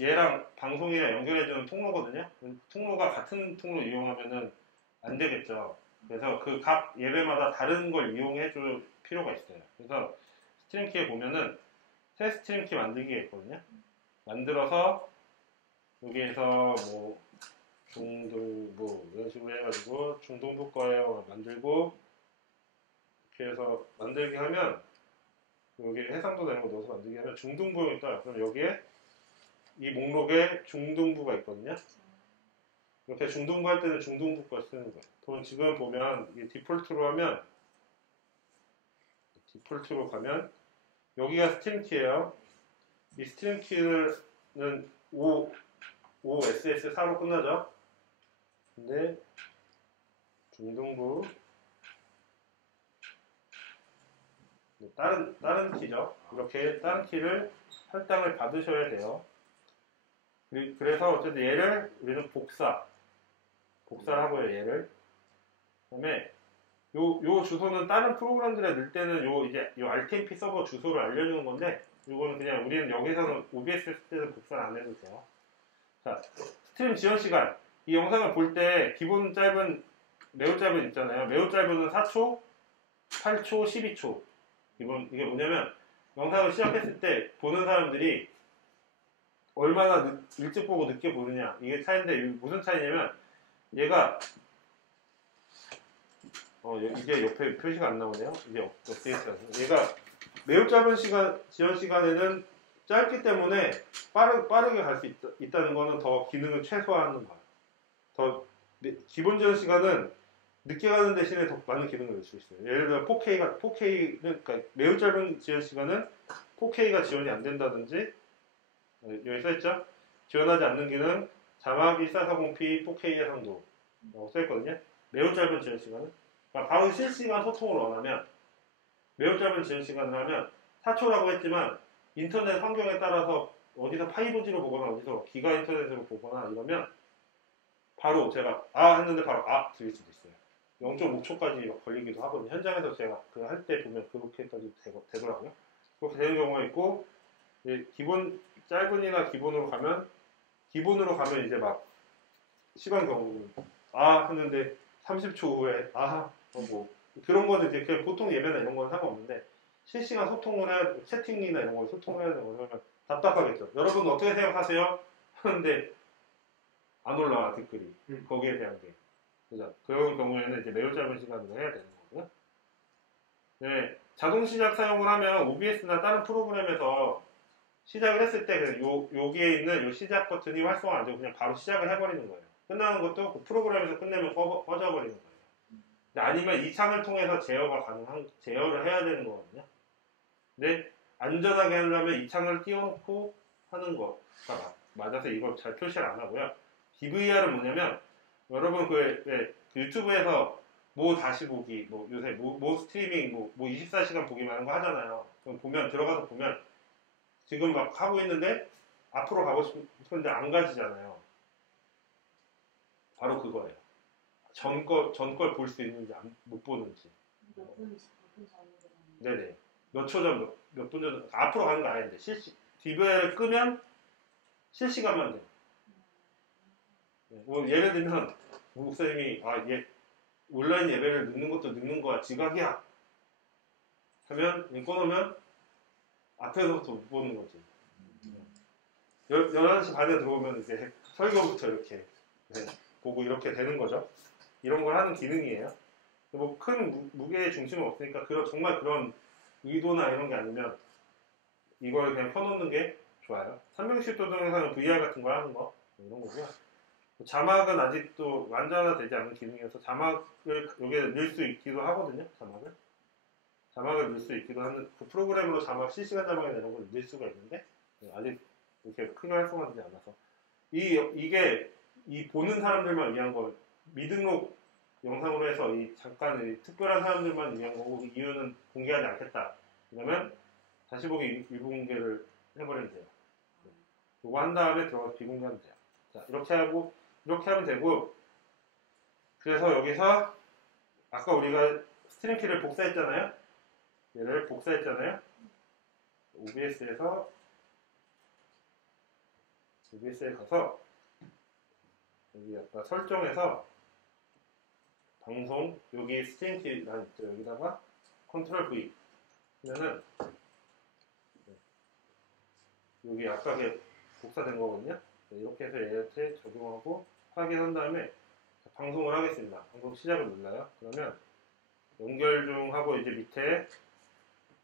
얘랑 방송이랑 연결해주는 통로거든요. 통로가 같은 통로 이용하면은 안 되겠죠. 그래서 그 각 예배마다 다른 걸 이용해 줄 필요가 있어요. 그래서 스트림 키에 보면은 새 스트림 키 만들기가 있거든요. 만들어서 여기에서 뭐 중동부 이런 식으로 해가지고 중동부 거예요 만들고 이렇게 해서 만들기 하면 여기 해상도 되는 거 넣어서 만들기 하면 중동부가 있다. 그럼 여기에 이 목록에 중동부가 있거든요. 이렇게 중동부 할 때는 중동부 걸 쓰는 거예요. 그럼 지금 보면 이게 디폴트로 하면 디폴트로 가면 여기가 스트림 키예요. 이 스트림 키는 OSS4로 끝나죠. 근데 중동부 다른 키죠. 이렇게 다른 키를 할당을 받으셔야 돼요. 그래서 어쨌든 얘를 우리는 복사를 하고요. 얘를 그다음에 요 주소는 다른 프로그램들에 넣을 때는 요 RTMP 서버 주소를 알려주는 건데 이거는 그냥 우리는 여기서는 OBS 쓸 때는 복사를 안 해도 돼요. 자, 스트림 지원 시간. 이 영상을 볼 때 기본 짧은 매우 짧은 있잖아요. 매우 짧은 4초, 8초, 12초. 이게 뭐냐면 영상을 시작했을 때 보는 사람들이 얼마나 일찍 보고 늦게 보느냐 이게 차이인데 무슨 차이냐면 얘가 이게 옆에 표시가 안 나오네요. 이게 업데이트가 얘가 매우 짧은 지원 시간에는 짧기 때문에 빠르게 갈 수 있다는 거는 더 기능을 최소화하는 거예요. 기본 지원 시간은 늦게 가는 대신에 더 많은 기능을 넣을 수 있어요. 예를 들어 4K는 그러니까 매우 짧은 지원 시간은 4K가 지원이 안 된다든지 여기 써있죠? 지원하지 않는 기능 자막 1440p 4K 해상도 써있거든요. 매우 짧은 지원 시간은 그러니까 바로 실시간 소통을 원하면 매우 짧은 지원 시간을 하면 4초라고 했지만 인터넷 환경에 따라서 어디서 5G로 보거나 어디서 기가 인터넷으로 보거나 이러면 바로 제가 했는데 바로 들릴 수도 있어요. 0.5초까지 걸리기도 하거든요. 현장에서 제가 그 할 때 보면 그렇게까지 되더라고요. 그렇게 되는 경우가 있고 기본 짧은이나 기본으로 가면 이제 막 시간 경우 했는데 30초 후에 뭐 그런 거는 이제 그냥 보통 예배나 이런 건 상관없는데 실시간 소통을 해야 채팅이나 이런 걸 소통해야 되는 거면 답답하겠죠. 여러분 어떻게 생각하세요? 하는데 안 올라와 댓글이 거기에 대한 게 그죠? 그런 경우에는 이제 매우 짧은 시간으로 해야 되는 거고요. 네, 자동 시작 사용을 하면 OBS나 다른 프로그램에서 시작을 했을 때 여기에 있는 요 시작 버튼이 활성화 안 되고 그냥 바로 시작을 해버리는 거예요. 끝나는 것도 그 프로그램에서 끝내면 꺼져버리는 거예요. 아니면 이 창을 통해서 제어를 해야 되는 거거든요. 근데 안전하게 하려면 이 창을 띄워놓고 하는 거가 맞아서 이걸 잘 표시를 안 하고요. DVR은 뭐냐면 여러분 그 유튜브에서 다시 보기, 요새 스트리밍, 24시간 보기만 하는 거 하잖아요. 그럼 들어가서 보면 지금 막 하고 있는데 앞으로 가고 싶은데 안 가지잖아요. 바로 그거예요. 전 걸 볼 수 있는지 못 보는지. 몇 분 네네. 몇 초 전, 몇 분 전, 앞으로 가는 거 아닌데 DVR을 끄면 실시간만 돼요. 예를 들면 목사님이 온라인 예배를 넣는 것도 넣는 거야 지각이야 하면 꺼놓으면 앞에서부터 못 보는 거지. 11시 반에 들어오면 이제 설교부터 이렇게 보고 이렇게 되는 거죠. 이런 걸 하는 기능이에요. 큰 무게의 중심은 없으니까 정말 그런 의도나 이런 게 아니면 이걸 그냥 펴놓는 게 좋아요. 360도 동영상은 VR 같은 거 하는 거 이런 거고요. 자막은 아직도 완전화되지 않은 기능이어서 자막을 여기에 넣을 수 있기도 하거든요. 자막을 넣을 수 있기도 하는 그 프로그램으로 실시간 자막이나 이런 걸 넣을 수가 있는데 아직 이렇게 크게 활성화되지 않아서 이게 보는 사람들만 위한 거 미등록 영상으로 해서 잠깐 특별한 사람들만 위한 거고 이유는 공개하지 않겠다. 그러면 다시 보기 일부 공개를 해버리면 돼요. 이거 한 다음에 들어가서 비공개하면 돼요. 자, 이렇게 하면 되고, 그래서 여기서 아까 우리가 스트림 키를 복사했잖아요. 얘를 복사했잖아요. OBS에 가서 여기 아까 설정에서 방송 여기 스트림 키란 있죠. 여기다가 컨트롤 V 하면은 여기 아까 복사된 거거든요. 이렇게 해서 얘한테 적용하고 확인한 다음에 방송을 하겠습니다. 방송 시작을 눌러요. 그러면 연결 중 하고 이제 밑에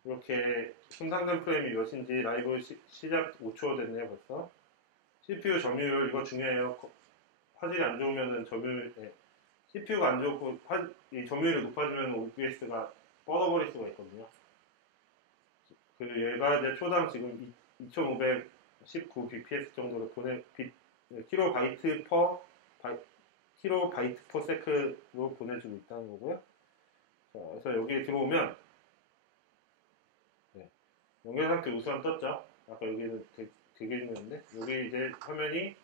이렇게 손상된 프레임이 몇인지 라이브 시작 5초 됐네요 벌써. CPU 점유율 이거 중요해요. 화질이 안 좋으면은 CPU가 안 좋고 이 점유율이 높아지면 OBS가 뻗어버릴 수가 있거든요. 그리고 얘가 이제 초당 지금 2519 bps 정도로 킬로바이트 퍼 세크로 보내주고 있다는 거고요. 자, 그래서 여기에 들어오면 연결 상태 우선 떴죠. 아까 여기는 되게 있는데 여기 이제 화면이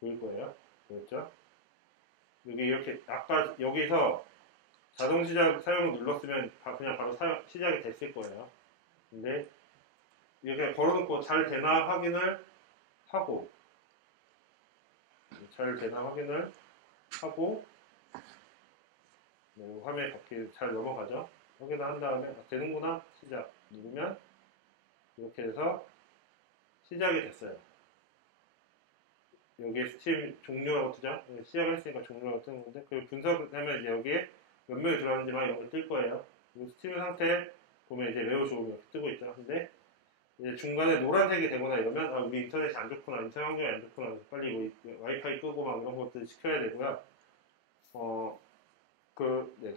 보일 거예요. 보였죠? 여기 이렇게 아까 여기서 자동 시작 사용을 눌렀으면 그냥 바로 시작이 됐을 거예요. 근데 이렇게 걸어놓고 잘 되나 확인을 하고 화면에 바뀌게 잘 넘어가죠. 확인한 다음에 되는구나 시작 누르면 이렇게 해서 시작이 됐어요. 여기에 스팀 종료라고 뜨죠. 시작을 했으니까 종료라고 뜨는 건데 그 분석하면 이제 여기에 몇 명이 들어왔는지만 이런 걸 뜰 거예요. 그리고 스팀 상태 보면 이제 매우 좋은 이렇게 뜨고 있죠. 근데 이제 중간에 노란색이 되거나 이러면 우리 인터넷이 안 좋구나, 인터넷 환경이 안 좋구나, 빨리 와이파이 끄고 막 이런 것들 시켜야 되고요.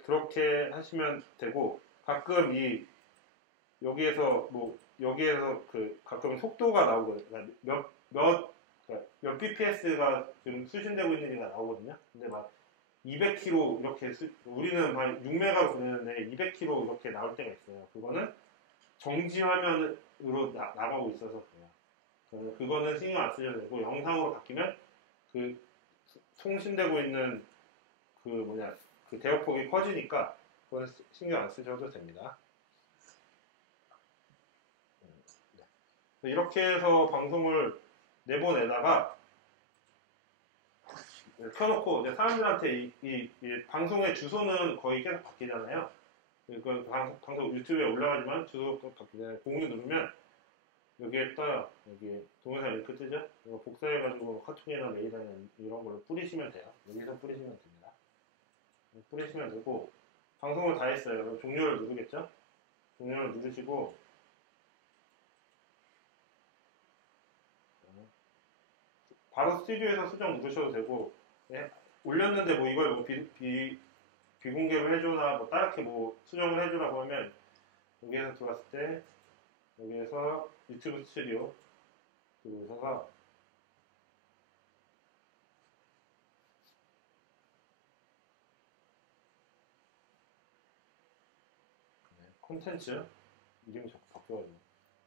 그렇게 하시면 되고 가끔 여기에서 가끔 속도가 나오거든요. 몇 bps가 지금 수신되고 있는 게 나오거든요. 근데 막 200km 이렇게 우리는 막 6메가로 보내는데 200km 이렇게 나올 때가 있어요. 그거는 정지 화면으로 나가고 있어서 그래요. 그거는 신경 안 쓰셔도 되고 영상으로 바뀌면 그 송신되고 있는 그 대역폭이 커지니까 그건 신경 안 쓰셔도 됩니다. 이렇게 해서 방송을 내보내다가 켜놓고 이제 사람들한테 이 방송의 주소는 거의 계속 바뀌잖아요. 그 방송 유튜브에 올라가지만 주소가 바뀌잖아요. 공유 누르면 여기에 떠요. 여기 동영상 링크 뜨죠? 이거 복사해가지고 카톡이나 메일이나 이런 걸로 뿌리시면 돼요. 여기서 뿌리시면 됩니다. 뿌리시면 되고 방송을 다 했어요. 그럼 종료를 누르겠죠? 종료를 누르시고 바로 스튜디오에서 수정 누르셔도 되고 올렸는데 이걸 비공개로 해줘나 다르게 수정을 해주라고 하면 여기에서 들어왔을 때 여기에서 유튜브 스튜디오 들어오셔서 콘텐츠 이름이 자꾸 바뀌어가지고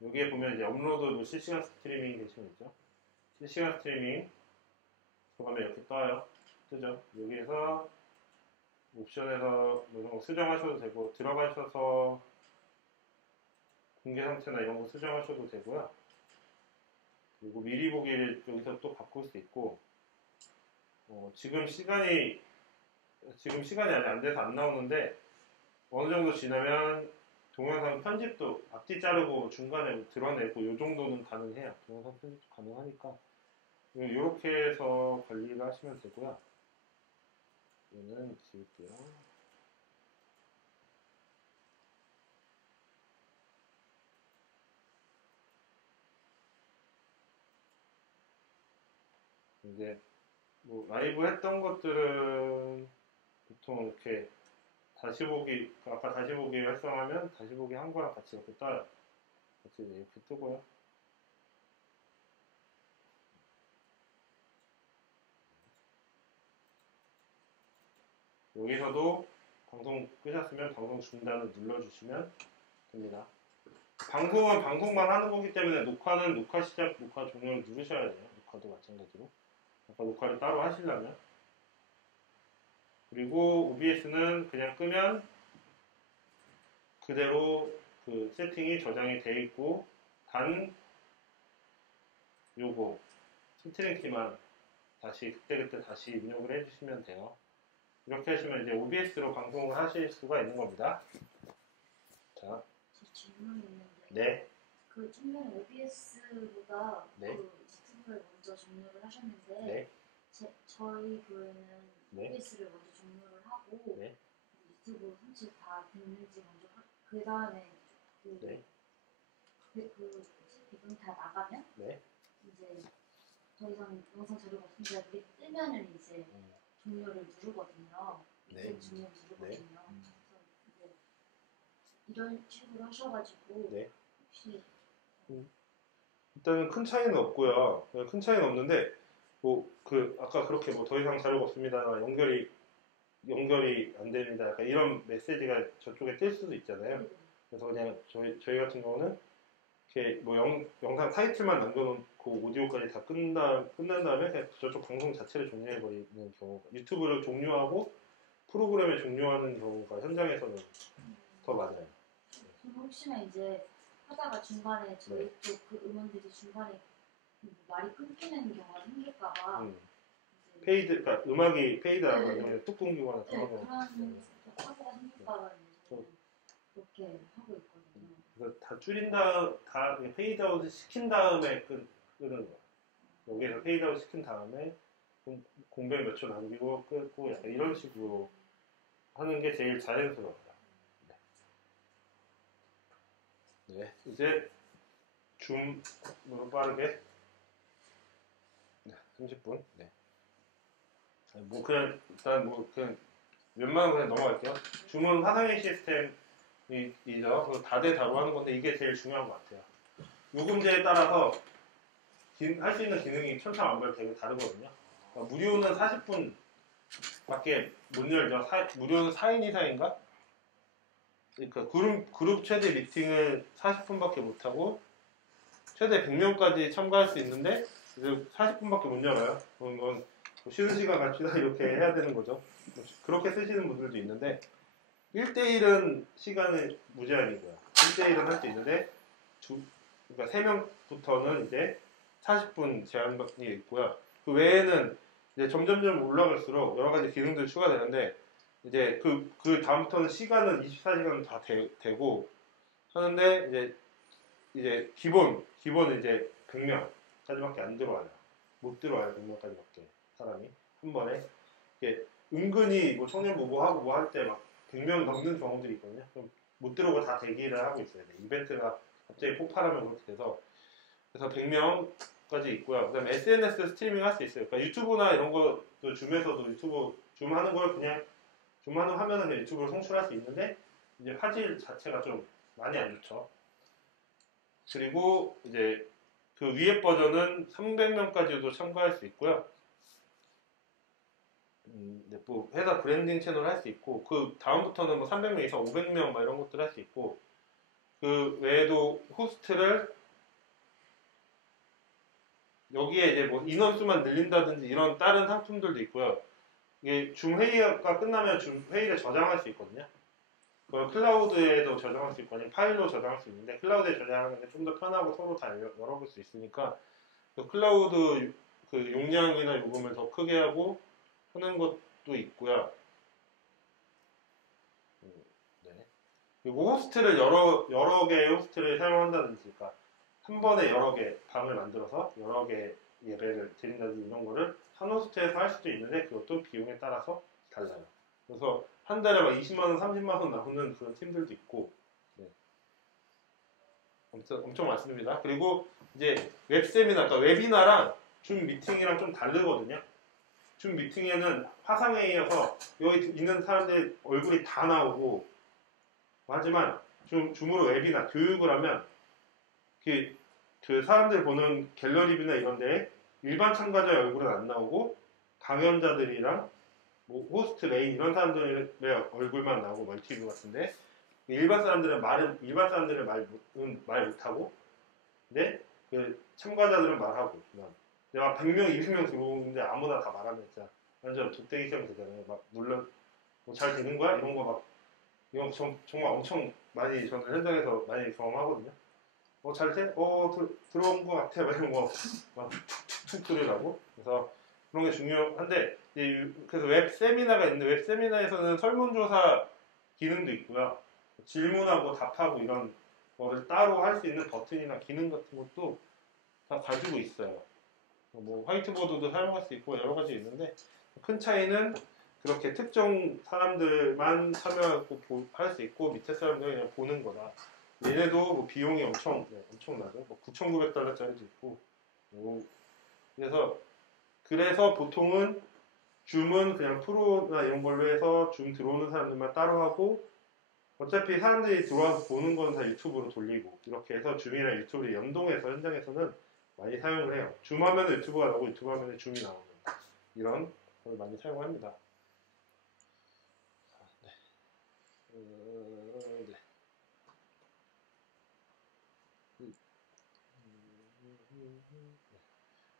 여기에 보면 이제 업로드 실시간 스트리밍 게시판 있죠. 실시간 스트리밍 들어가면 이렇게 뜨죠. 여기에서 옵션에서 이런 거 수정하셔도 되고 들어가셔서 공개 상태나 이런 거 수정하셔도 되고요. 그리고 미리 보기를 여기서 또 바꿀 수 있고 지금 시간이 아직 안 돼서 안 나오는데 어느 정도 지나면 동영상 편집도 앞뒤 자르고 중간에 드러내고 이 정도는 가능해요. 동영상 편집도 가능하니까 이렇게 해서 관리를 하시면 되고요. 얘는 지울게요. 이제 라이브 했던 것들은 보통 이렇게 아까 다시 보기 활성화하면 다시 보기 한 거랑 같이 이렇게 떠요. 같이 이렇게 뜨고요. 여기서도 방송 끄셨으면 방송 중단을 눌러주시면 됩니다. 방송은 방송만 하는 거기 때문에 녹화는 녹화 시작, 녹화 종료를 누르셔야 돼요. 녹화도 마찬가지로. 아까 녹화를 따로 하시려면. 그리고 OBS는 그냥 끄면 그대로 그 세팅이 저장이 돼 있고 단 요거 스트링 키만 다시 그때그때 다시 입력을 해주시면 돼요. 이렇게 하시면 이제 OBS로 방송을 하실 수가 있는 겁니다. 자, 제 질문이 있는데 네, 그 좀 전에 OBS보다 네. 그 유튜브를 먼저 종료를 하셨는데 네, 저희 교회는 네. OBS를 먼저 종료를 하고 네. 유튜브 성취 다 됐는지 먼저 그 다음에 네. 그 이분 다 나가면 네. 이제 더 이상 영상 자료가 없습니다. 그게 뜨면은 이제 종료를 누르거든요. 네. 유튜브 종료를 누르거든요. 네. 그래서 이제 이런 식으로 하셔가지고 네. 혹시 일단은 큰 차이는 없고요. 큰 차이는 없는데 뭐 그 아까 그렇게 뭐 더 이상 자료가 없습니다나 연결이 안 됩니다. 약간 이런 메시지가 저쪽에 뜰 수도 있잖아요. 그래서 그냥 저희 같은 경우는 이렇게 뭐 영상 타이틀만 남겨놓고 오디오까지 다 끝난 다음에 그냥 저쪽 방송 자체를 종료해버리는 경우가 유튜브를 종료하고 프로그램을 종료하는 경우가 현장에서는 더 많아요. 그럼 혹시나 이제 하다가 중간에 저희 쪽 그 음원들이 중간에 말이 끊기는 경우가 생길까봐 그러니까 음악이 페이드하고 아니면 뚝 끊기거나 그런 거. 그런 사고가 생길까봐 저는 그렇게 하고 있거든요. 그래서 다 다 페이드아웃 시킨 다음에 끄는 거야. 여기서 페이드아웃 시킨 다음에 공백 몇 초 남기고 끄고 약간 이런 식으로 하는 게 제일 자연스러워요. 네, 이제 줌으로 빠르게 30분. 네. 뭐 그냥 일단 뭐 그냥 웬만하면 그냥 넘어갈게요. 줌은 화상회의 시스템이죠. 다대다로 하는 건데 이게 제일 중요한 것 같아요. 요금제에 따라서 할 수 있는 기능이 천차만별 되게 다르거든요. 그러니까 무료는 40분밖에 못 열죠. 무료는 4인 이상인가? 그러니까 그룹 최대 미팅을 40분밖에 못하고 최대 100명까지 참가할 수 있는데 40분밖에 못 열어요. 그건 뭐 쉬는 시간 갑시다 이렇게 해야 되는 거죠. 그렇게 쓰시는 분들도 있는데 1대1은 시간은 무제한이고요. 1대1은 할 수 있는데 그러니까 3명부터는 이제 40분 제한이 있고요. 그 외에는 이제 점점점 올라갈수록 여러 가지 기능들이 추가되는데 이제 그 다음부터는 시간은 24시간 다 되고 하는데 이제 기본은 이제 100명까지밖에 안 들어와요. 못 들어와요. 100명까지밖에 사람이 한 번에. 이게 은근히 뭐 청년부 뭐 하고 뭐 할 때 막 100명 넘는 경우들이 있거든요. 그럼 못 들어오고 다 대기를 하고 있어야 돼. 이벤트가 갑자기 폭발하면 그렇게 돼서 그래서 100명까지 있고요. 그다음에 SNS 스트리밍 할 수 있어요. 그러니까 유튜브나 이런 것도 줌에서도 유튜브 줌 하는 걸 그냥 줌하는 화면은 유튜브로 송출할 수 있는데 이제 화질 자체가 좀 많이 안 좋죠. 그리고 이제 그 위에 버전은 300명까지도 참가할 수 있고요. 뭐 회사 브랜딩 채널 할 수 있고 그 다음부터는 뭐 300명 이상 500명 막 이런 것들 할 수 있고 그 외에도 호스트를 여기에 이제 뭐 인원수만 늘린다든지 이런 다른 상품들도 있고요. 이게 줌 회의가 끝나면 줌 회의를 저장할 수 있거든요. 그걸 클라우드에도 저장할 수 있고 아니면 파일로 저장할 수 있는데 클라우드에 저장하는 게 좀 더 편하고 서로 다 열어볼 수 있으니까 그 클라우드 그 용량이나 요금을 더 크게 하고 하는 것도 있고요. 네. 그리고 호스트를 여러 개의 호스트를 사용한다든지, 그러니까 한 번에 여러 개 방을 만들어서 여러 개 예배를 드린다든지 이런 거를 한 호스트에서 할 수도 있는데 그것도 비용에 따라서 달라요. 그래서 한 달에 막 20만 원, 30만 원 나오는 그런 팀들도 있고, 네. 엄청 많습니다. 그리고 이제 웹세미나, 그러니까 웨비나랑 줌 미팅이랑 좀 다르거든요. 줌 미팅에는 화상회의여서 여기 있는 사람들 얼굴이 다 나오고 하지만 줌으로 웨비나 교육을 하면 그 사람들 보는 갤러리비나 이런 데에 일반 참가자의 얼굴은 안 나오고 강연자들이랑 뭐 호스트, 메인 이런 사람들의 얼굴만 나오고 멀티뷰 같은데 일반 사람들은 말 못하고 근데 그 참가자들은 말하고 내가 100명, 200명 들어오는데 아무나 다 말하면 진짜 완전 독대기 시험 되잖아요. 막 물론 뭐 잘 되는 거야? 이런 거 막 이건 정말 엄청 많이 저는 현장에서 많이 경험하거든요. 잘 돼? 들어온 거 같아. 막 이런 거 막 툭툭툭 들으라고. 그래서 그런 게 중요한데 그래서 웹 세미나가 있는데 웹 세미나에서는 설문조사 기능도 있고요. 질문하고 답하고 이런 거를 따로 할 수 있는 버튼이나 기능 같은 것도 다 가지고 있어요. 뭐 화이트보드도 사용할 수 있고 여러 가지 있는데 큰 차이는 그렇게 특정 사람들만 참여하고 할 수 있고 밑에 사람들 그냥 보는 거다. 얘네도 뭐 비용이 엄청나죠. 뭐 9,900달러짜리도 있고. 그래서 보통은 줌은 그냥 프로나 이런 걸로 해서 줌 들어오는 사람들만 따로 하고 어차피 사람들이 들어와서 보는 건 다 유튜브로 돌리고 이렇게 해서 줌이랑 유튜브를 연동해서 현장에서는 많이 사용을 해요. 줌 하면 유튜브가 나오고 유튜브 하면 줌이 나오는 이런 걸 많이 사용합니다. 네.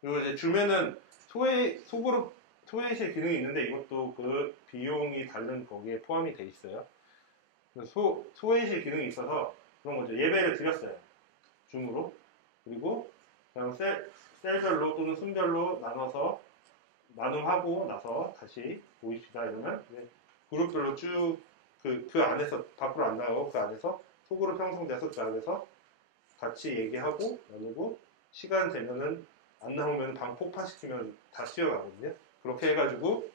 그리고 이제 줌에는 소회실 기능이 있는데 이것도 그 비용이 다른 거기에 포함이 돼 있어요. 소회실 기능이 있어서 그런 거죠. 예배를 드렸어요. 줌으로. 그리고 그냥 셀별로 또는 순별로 나눠서 나눔하고 나서 다시 모입시다 이러면 그룹별로 쭉 그 안에서 밖으로 안 나가고 그 안에서 소그룹 형성돼서 그 안에서 같이 얘기하고 나누고 시간 되면은 안 나오면 방 폭파시키면 다 뛰어가거든요. 그렇게 해가지고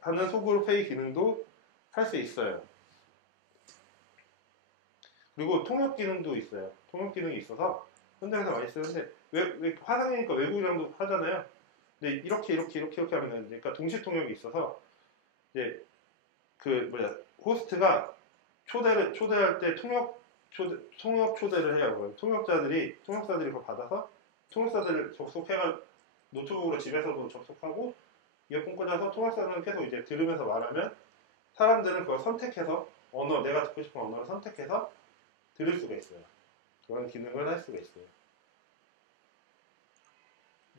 하는 소그룹 회의 기능도 할 수 있어요. 그리고 통역 기능도 있어요. 통역 기능이 있어서 현장에서 많이 쓰는데 왜 화상이니까 외국이랑도 하잖아요. 근데 이렇게 하면 되는데 그러니까 동시 통역이 있어서 이제 호스트가 초대할 때 통역 초대를 해요. 통역사들이 그걸 받아서 통역사들을 접속해가 노트북으로 집에서도 접속하고 이어폰 꽂아서 통역사는 계속 이제 들으면서 말하면 사람들은 그걸 선택해서 내가 듣고 싶은 언어를 선택해서 들을 수가 있어요. 그런 기능을 할 수가 있어요.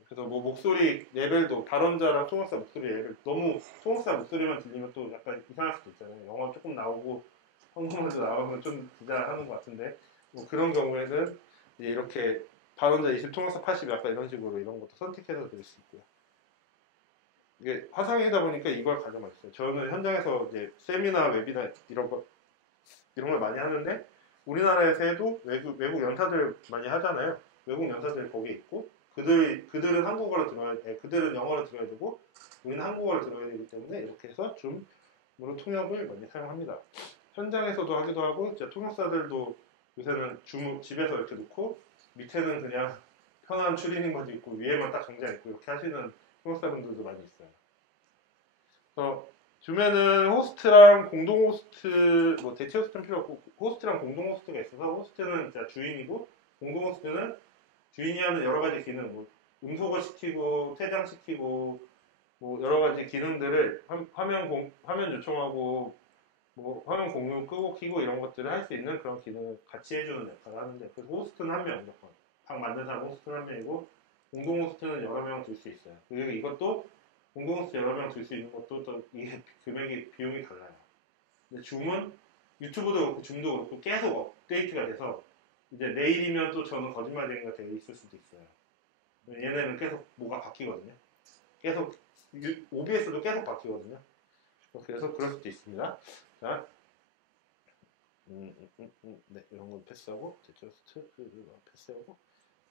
그래서 뭐 목소리 레벨도 발언자랑 통역사 목소리 레벨 너무 통역사 목소리만 들리면 또 약간 이상할 수도 있잖아요. 영어 조금 나오고 한국말도 나오면 좀 부자하는 것 같은데 뭐 그런 경우에는 이렇게 발언자 20, 통역사 80 약간 이런 식으로 이런 것도 선택해서 들을 수 있고요. 이게 화상이다 보니까 이걸 가장 많이 써요. 저는 현장에서 이제 세미나, 웨비나 이런 걸 많이 하는데 우리나라에서 해도 외국 연사들 많이 하잖아요. 외국 연사들이 거기 있고 그들은 한국어를 그들은 영어를 들어야 되고 우리는 한국어를 들어야 되기 때문에 이렇게 해서 줌으로 통역을 많이 사용합니다. 현장에서도 하기도 하고 통역사들도 요새는 줌 집에서 이렇게 놓고 밑에는 그냥 편한 추리닝바지 입고 위에만 딱 정장 입고 이렇게 하시는 통역사분들도 많이 있어요. 그래서 줌에는 호스트랑 공동 호스트, 뭐 대체 호스트는 필요 없고 호스트랑 공동 호스트가 있어서 호스트는 진짜 주인이고 공동 호스트는 주인이 하는 여러 가지 기능, 뭐 음소거 시키고 퇴장시키고 뭐 여러 가지 기능들을 화면 요청하고 뭐 화면 공유 끄고 키고 이런 것들을 할 수 있는 그런 기능을 같이 해주는 역할을 하는데 그래서 호스트는 한 명, 방 만든 사람 호스트는 한 명이고 공동 호스트는 여러 명 둘 수 있어요. 그리고 이것도 공동 호스트 여러 명 둘 수 있는 것도 또 이게 비용이 달라요. 근데 줌은 유튜브도 그렇고 줌도 그렇고 계속 업데이트가 돼서 이제 내일이면 또 저는 거짓말쟁이가 되어 있을 수도 있어요. 얘네는 계속 뭐가 바뀌거든요. 계속 OBS도 계속 바뀌거든요. 그래서 그럴 수도 있습니다. 자, 네, 이런 건 패스하고 제처스트 패스하고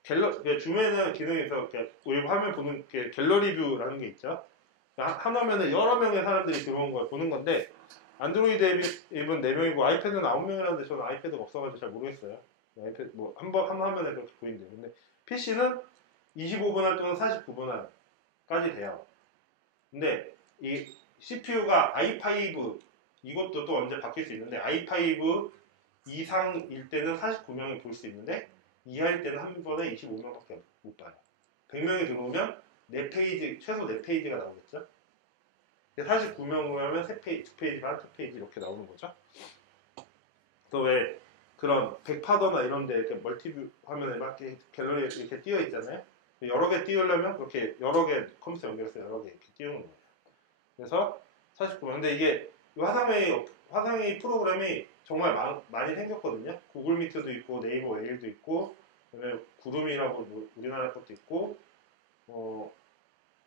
줌에는 기능이 있어. 웹 화면 보는 게 갤러리 뷰라는 게 있죠. 한 화면에 여러 명의 사람들이 들어온 걸 보는 건데 안드로이드 앱은 4명이고 아이패드는 9명이라는데 저는 아이패드가 없어가지고 잘 모르겠어요. 아이패드 뭐 한 화면에 그렇게 보인대요. 근데 PC는 25분할 또는 49분할까지 돼요. 근데 이 CPU가 i5 이것도 또 언제 바뀔 수 있는데 i5 이상일 때는 49명이 볼 수 있는데 이하일 때는 한 번에 25명밖에 못 봐요. 100명이 들어오면 4페이지, 최소 4페이지가 나오겠죠? 49명으로 하면 3페이지, 2페이지가 1페이지 이렇게 나오는 거죠. 또 왜 그런 백파더나 이런 데 이렇게 멀티뷰 화면에 맞게 갤러리에 이렇게 띄어 있잖아요. 여러 개 띄우려면 그렇게 여러 개 컴퓨터 연결해서 여러 개 이렇게 띄우는 거예요. 그래서 49명. 근데 이게 화상회의 프로그램이 정말 많이 생겼거든요. 구글 미트도 있고 네이버 웨일도 있고 그다음에 구름이라고 뭐 우리나라 것도 있고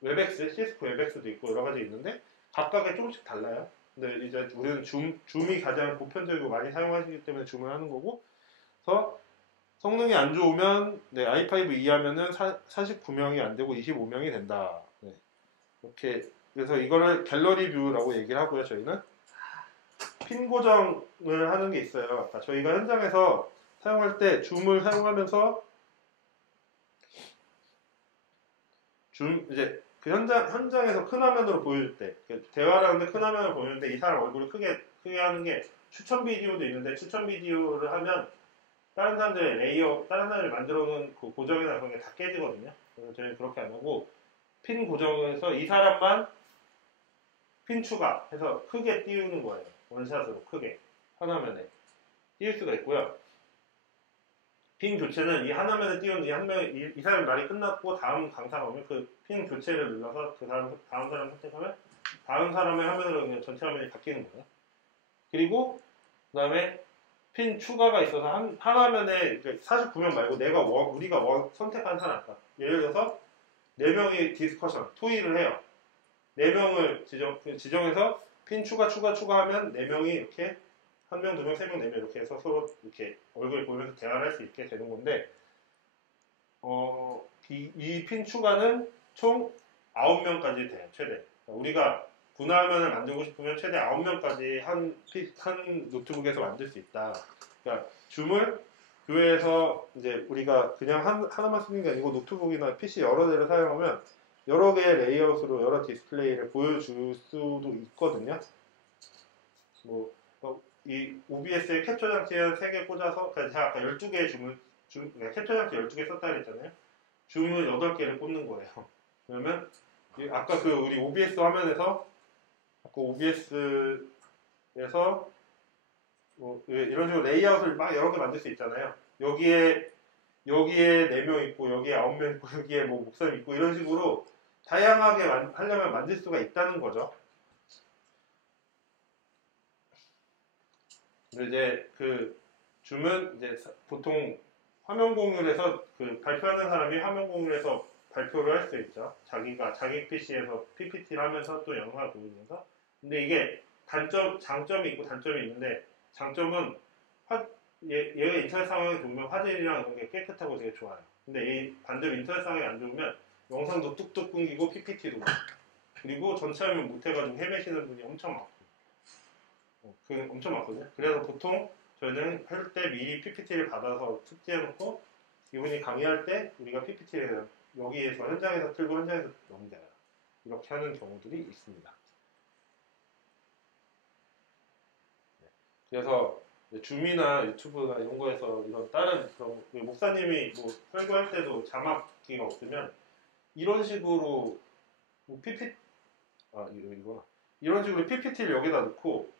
웹엑스, 시스코 웹엑스도 있고 여러 가지 있는데 각각에 조금씩 달라요. 근데 이제 우리는 줌이 가장 보편적이고 많이 사용하시기 때문에 줌을 하는 거고, 그래서 성능이 안 좋으면 i5 이하면은 49명이 안 되고 25명이 된다. 네. 이렇게 그래서 이거를 갤러리 뷰라고 얘기를 하고요. 저희는 핀 고정을 하는 게 있어요. 그러니까 저희가 현장에서 사용할 때 줌을 사용하면서 이제 그 현장에서 큰 화면으로 보여줄 때, 대화를 하는데 큰 화면을 보여주는데 이 사람 얼굴을 크게 하는 게 추천 비디오도 있는데 추천 비디오를 하면 다른 사람들이 만들어 놓은 그 고정이나 그런 게 다 깨지거든요. 그래서 저희는 그렇게 안 하고 핀 고정에서 이 사람만 핀 추가해서 크게 띄우는 거예요. 원샷으로 크게 한 화면에 띄울 수가 있고요. 핀 교체는 이 한 화면에 띄운 이 사람 말이 끝났고 다음 강사가 오면 그 핀 교체를 눌러서 다음 사람 선택하면 다음 사람의 화면으로 그냥 전체 화면이 바뀌는 거예요. 그리고 그 다음에 핀 추가가 있어서 한 화면에 49명 말고 우리가 선택한 사람, 예를 들어서 4명이 디스커션, 토의를 해요. 4명을 지정해서 핀 추가하면 4명이 이렇게 1명, 2명, 3명, 4명 이렇게 해서 서로 이렇게 얼굴 보면서 대화를 할 수 있게 되는 건데, 이 핀 추가는 총 9명까지 돼요, 최대. 우리가 분화면을 만들고 싶으면 최대 9명까지 한 노트북에서 만들 수 있다. 그러니까 줌을 교회에서 이제 우리가 그냥 하나만 쓰는 게 아니고 노트북이나 PC 여러 대를 사용하면 여러 개의 레이아웃으로 여러 디스플레이를 보여줄 수도 있거든요. 이 OBS의 캡처 장치에 3개 꽂아서, 제가 아까 12개의 캡처 장치 12개 썼다 그랬잖아요. 줌을 8개를 꽂는 거예요. 그러면 아까 우리 OBS 화면에서 OBS에서 이런 식으로 레이아웃을 막 여러 개 만들 수 있잖아요. 여기에 4명 있고 여기에 9명 있고 여기에 뭐 목사님 있고 이런 식으로 다양하게 하려면 만들 수가 있다는 거죠. 근데 이제 줌은 이제 보통 화면 공유를 해서 발표하는 사람이 화면 공유를 해서 발표를 할 수 있죠. 자기 PC에서 PPT를 하면서 또 영상을 보여주면서. 근데 이게 장점이 있고 단점이 있는데, 장점은 얘가 인터넷 상황이 좋으면 화질이랑 이런 게 깨끗하고 되게 좋아요. 근데 반대로 인터넷 상황이 안 좋으면 영상도 뚝뚝 끊기고 PPT도 그리고 전체 화면 못해가지고 헤매시는 분이 엄청 많고 엄청 많거든요. 그래서 보통 저희는 할 때 미리 PPT를 받아서 특지해놓고 이분이 강의할 때 우리가 PPT를 여기에서 현장에서 틀고 현장에서 넘겨요. 이렇게 하는 경우들이 있습니다. 그래서 줌이나 유튜브나 이런 거에서 이런 다른 그런 목사님이 뭐 설교할 때도 자막기가 없으면 이런 식으로 이런 식으로 PPT를 여기다 넣고,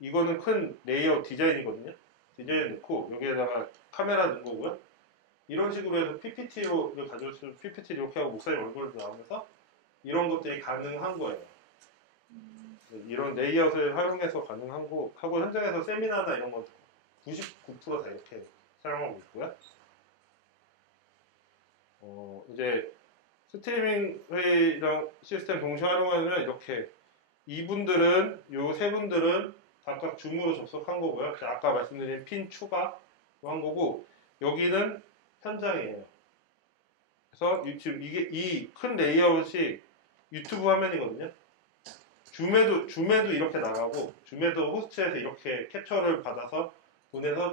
이거는 큰 레이아웃 디자인이거든요. 디자인 넣고 여기에다가 카메라 넣은 거고요. 이런 식으로 해서 PPT를 가져올수록 PPT를 이렇게 하고 목사님 얼굴도 나오면서 이런 것들이 가능한 거예요. 이런 레이아웃을 활용해서 가능한 거 하고, 현장에서 세미나나 이런 거 99% 다 이렇게 사용하고 있고요. 이제 스트리밍 회의랑 시스템 동시에 활용하면 이렇게 요 세 분들은 각각 줌으로 접속한 거고요. 아까 말씀드린 핀 추가로 한 거고, 여기는 현장이에요. 그래서 지금 이 큰 레이아웃이 유튜브 화면이거든요. 줌에도 이렇게 나가고, 줌에도 호스트에서 이렇게 캡처를 받아서 보내서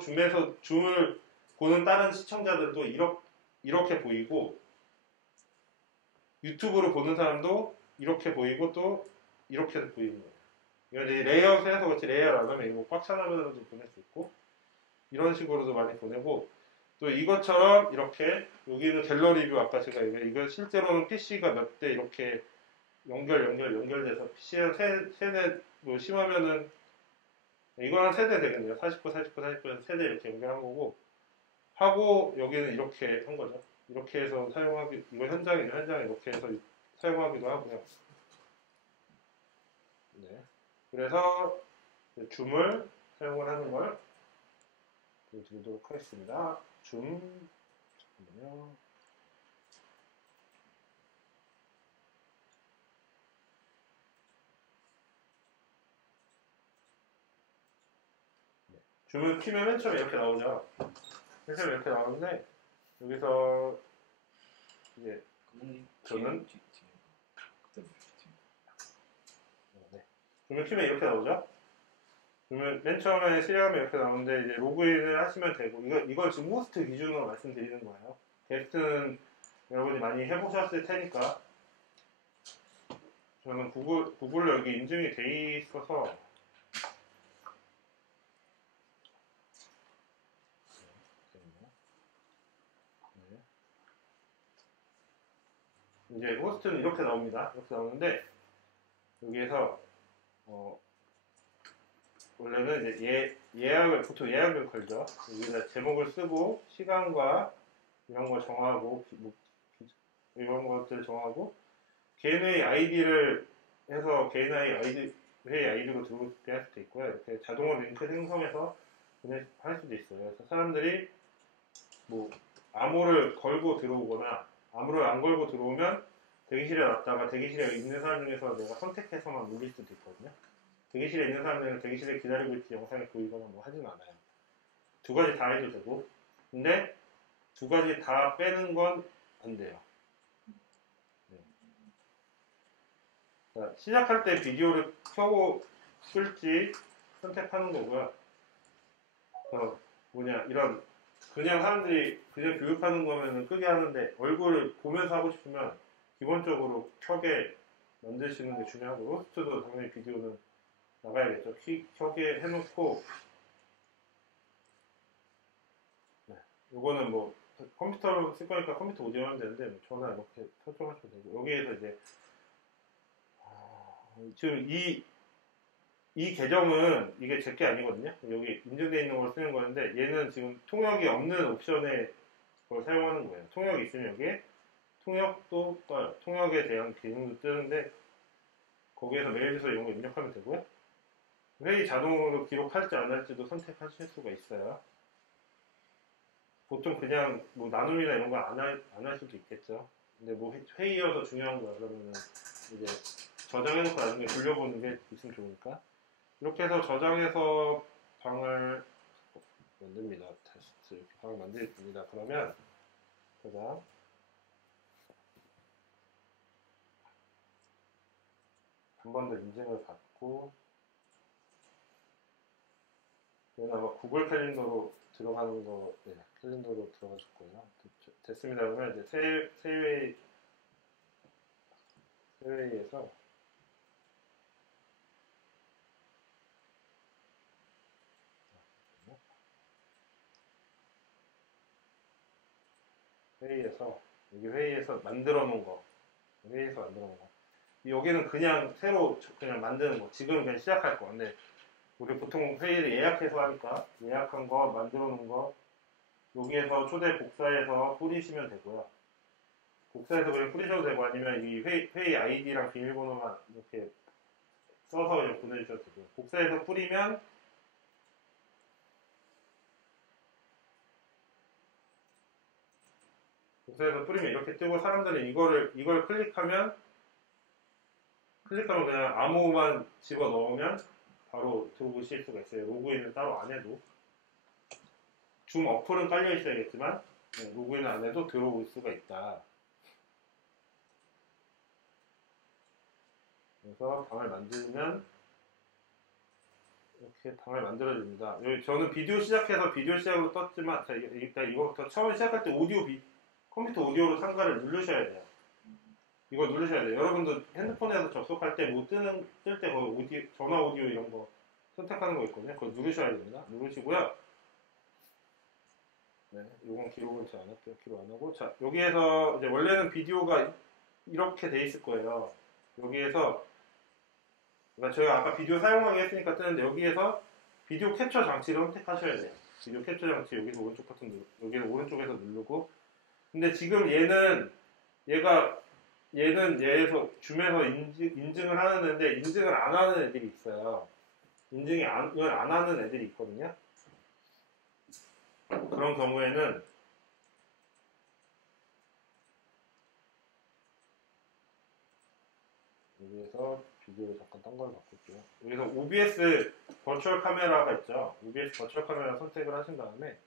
줌을 보는 다른 시청자들도 이렇게 보이고, 유튜브로 보는 사람도 이렇게 보이고 또 이렇게 보이는 거예요. 이제 레이아웃을 해서 그렇지, 레이아웃 안 하면 이거 꽉 찬 화면으로도 보낼 수 있고, 이런 식으로도 많이 보내고, 또 이것처럼 이렇게 여기는 갤러리 뷰, 아까 제가 이거 실제로는 PC가 몇 대 이렇게 연결돼서 PC랑 세대, 뭐 심하면은, 이거 한 세대 되겠네요. 49, 49, 49에서 세대 이렇게 연결한 거고, 하고, 여기는 이렇게 한 거죠. 이렇게 해서 사용하기, 이거 현장에 이렇게 해서 사용하기도 하고요. 네. 그래서, 줌을 사용을 하는 걸 보여드리도록 하겠습니다. 줌, 잠깐만요. 줌을 키면 맨 처음에 이렇게 나오죠. 맨 처음에 이렇게 나오는데, 여기서, 이제, 저는, 네. 줌을 키면 이렇게 나오죠. 줌을 맨 처음에 실행하면 이렇게 나오는데, 이제 로그인을 하시면 되고, 이건 지금 호스트 기준으로 말씀드리는 거예요. 게스트는 여러분이 많이 해보셨을 테니까, 저는 구글로 여기 인증이 돼 있어서, 이제 호스트는 이렇게 나옵니다. 이렇게 나오는데 여기에서 원래는 이제 보통 예약을 걸죠. 여기다 제목을 쓰고 시간과 이런 걸 정하고 이런 것들을 정하고 개인의 아이디를 해서 개인의 회의 아이디로 들어오게 할 수도 있고요. 이렇게 자동으로 링크 생성해서 할 수도 있어요. 그래서 사람들이 뭐 암호를 걸고 들어오거나 아무를 안 걸고 들어오면 대기실에 왔다가 대기실에 있는 사람 중에서 내가 선택해서만 올릴 수도 있거든요. 대기실에 있는 사람들은 대기실에 기다리고 있지 영상에 보이거나 뭐 하진 않아요. 두 가지 다 해도 되고, 근데 두 가지 다 빼는 건 안 돼요. 네. 자, 시작할 때 비디오를 켜고 쓸지 선택하는 거고요. 이런 그냥 사람들이 그냥 교육하는 거면은 크게 하는데 얼굴을 보면서 하고 싶으면 기본적으로 켜게 만드시는 게 중요하고 호스트도 당연히 비디오는 나가야겠죠. 켜게 해놓고 네. 요거는 뭐 컴퓨터로 쓸 거니까 컴퓨터 오디오 하면 되는데 뭐 전화 이렇게 설정하셔도 되고 여기에서 이제 지금 이 계정은 이게 제 게 아니거든요. 여기 인증되어 있는 걸 쓰는 거는데 얘는 지금 통역이 없는 옵션에 그걸 사용하는 거예요. 통역이 있으면 여기에 통역도 떠요. 통역에 대한 기능도 뜨는데 거기에서 메일 주소 이런 거 입력하면 되고요. 회의 자동으로 기록할지 안 할지도 선택하실 수가 있어요. 보통 그냥 뭐 나눔이나 이런 거 안 할 수도 있겠죠. 근데 뭐 회의여서 중요한 거야. 그러면은 이제 저장해놓고 나중에 돌려보는 게 있으면 좋으니까. 이렇게 해서 저장해서 방을 만듭니다. 테스트 이렇게 방을 만듭니다. 그러면 저장 한 번 더 인증을 받고 얘는 아마 구글 캘린더로 들어가는 거 네, 캘린더로 들어가실 거예요. 됐습니다. 그러면 이제 세회의에서 여기 회의에서 만들어 놓은 거 여기는 그냥 새로 그냥 만드는 거 지금 그냥 시작할 거 근데 우리 보통 회의를 예약해서 하니까 예약한 거 만들어 놓은 거 여기에서 초대 복사해서 뿌리시면 되고요. 복사해서 그냥 뿌리셔도 되고 아니면 이 회의 아이디랑 비밀번호만 이렇게 써서 그냥 보내주셔도 되고요. 복사해서 뿌리면 이렇게 뜨고 사람들은 이걸 클릭하면 그냥 암호만 집어 넣으면 바로 들어오실 수가 있어요. 로그인을 따로 안 해도 줌 어플은 깔려 있어야겠지만 로그인을 안 해도 들어올 수가 있다. 그래서 방을 만들면 이렇게 방을 만들어줍니다. 저는 비디오 시작으로 떴지만 일단 이거부터 처음에 시작할 때 컴퓨터 오디오로 참가를 누르셔야 돼요. 이거 누르셔야 돼요. 여러분도 핸드폰에서 접속할 때 뭐 뜰 때 전화 오디오 이런 거 선택하는 거 있거든요. 그거 누르셔야 됩니다. 누르시고요. 네, 이건 기록은 잘 안 할게요. 기록 안 하고. 자, 여기에서 이제 원래는 비디오가 이렇게 돼 있을 거예요. 여기에서 그러니까 저희가 아까 비디오 사용하기 했으니까 뜨는데 여기에서 비디오 캡처 장치를 선택하셔야 돼요. 비디오 캡처 장치 여기서 오른쪽 버튼 여기를 오른쪽에서 누르고 근데 지금 얘는 얘에서 줌에서 인증을 하는데 인증을 안 하는 애들이 있어요. 인증을 안 하는 애들이 있거든요. 그런 경우에는 여기에서 비디오를 잠깐 딴 걸로 바꿀게요. 여기서 OBS 버추얼 카메라가 있죠. OBS 버추얼 카메라 선택을 하신 다음에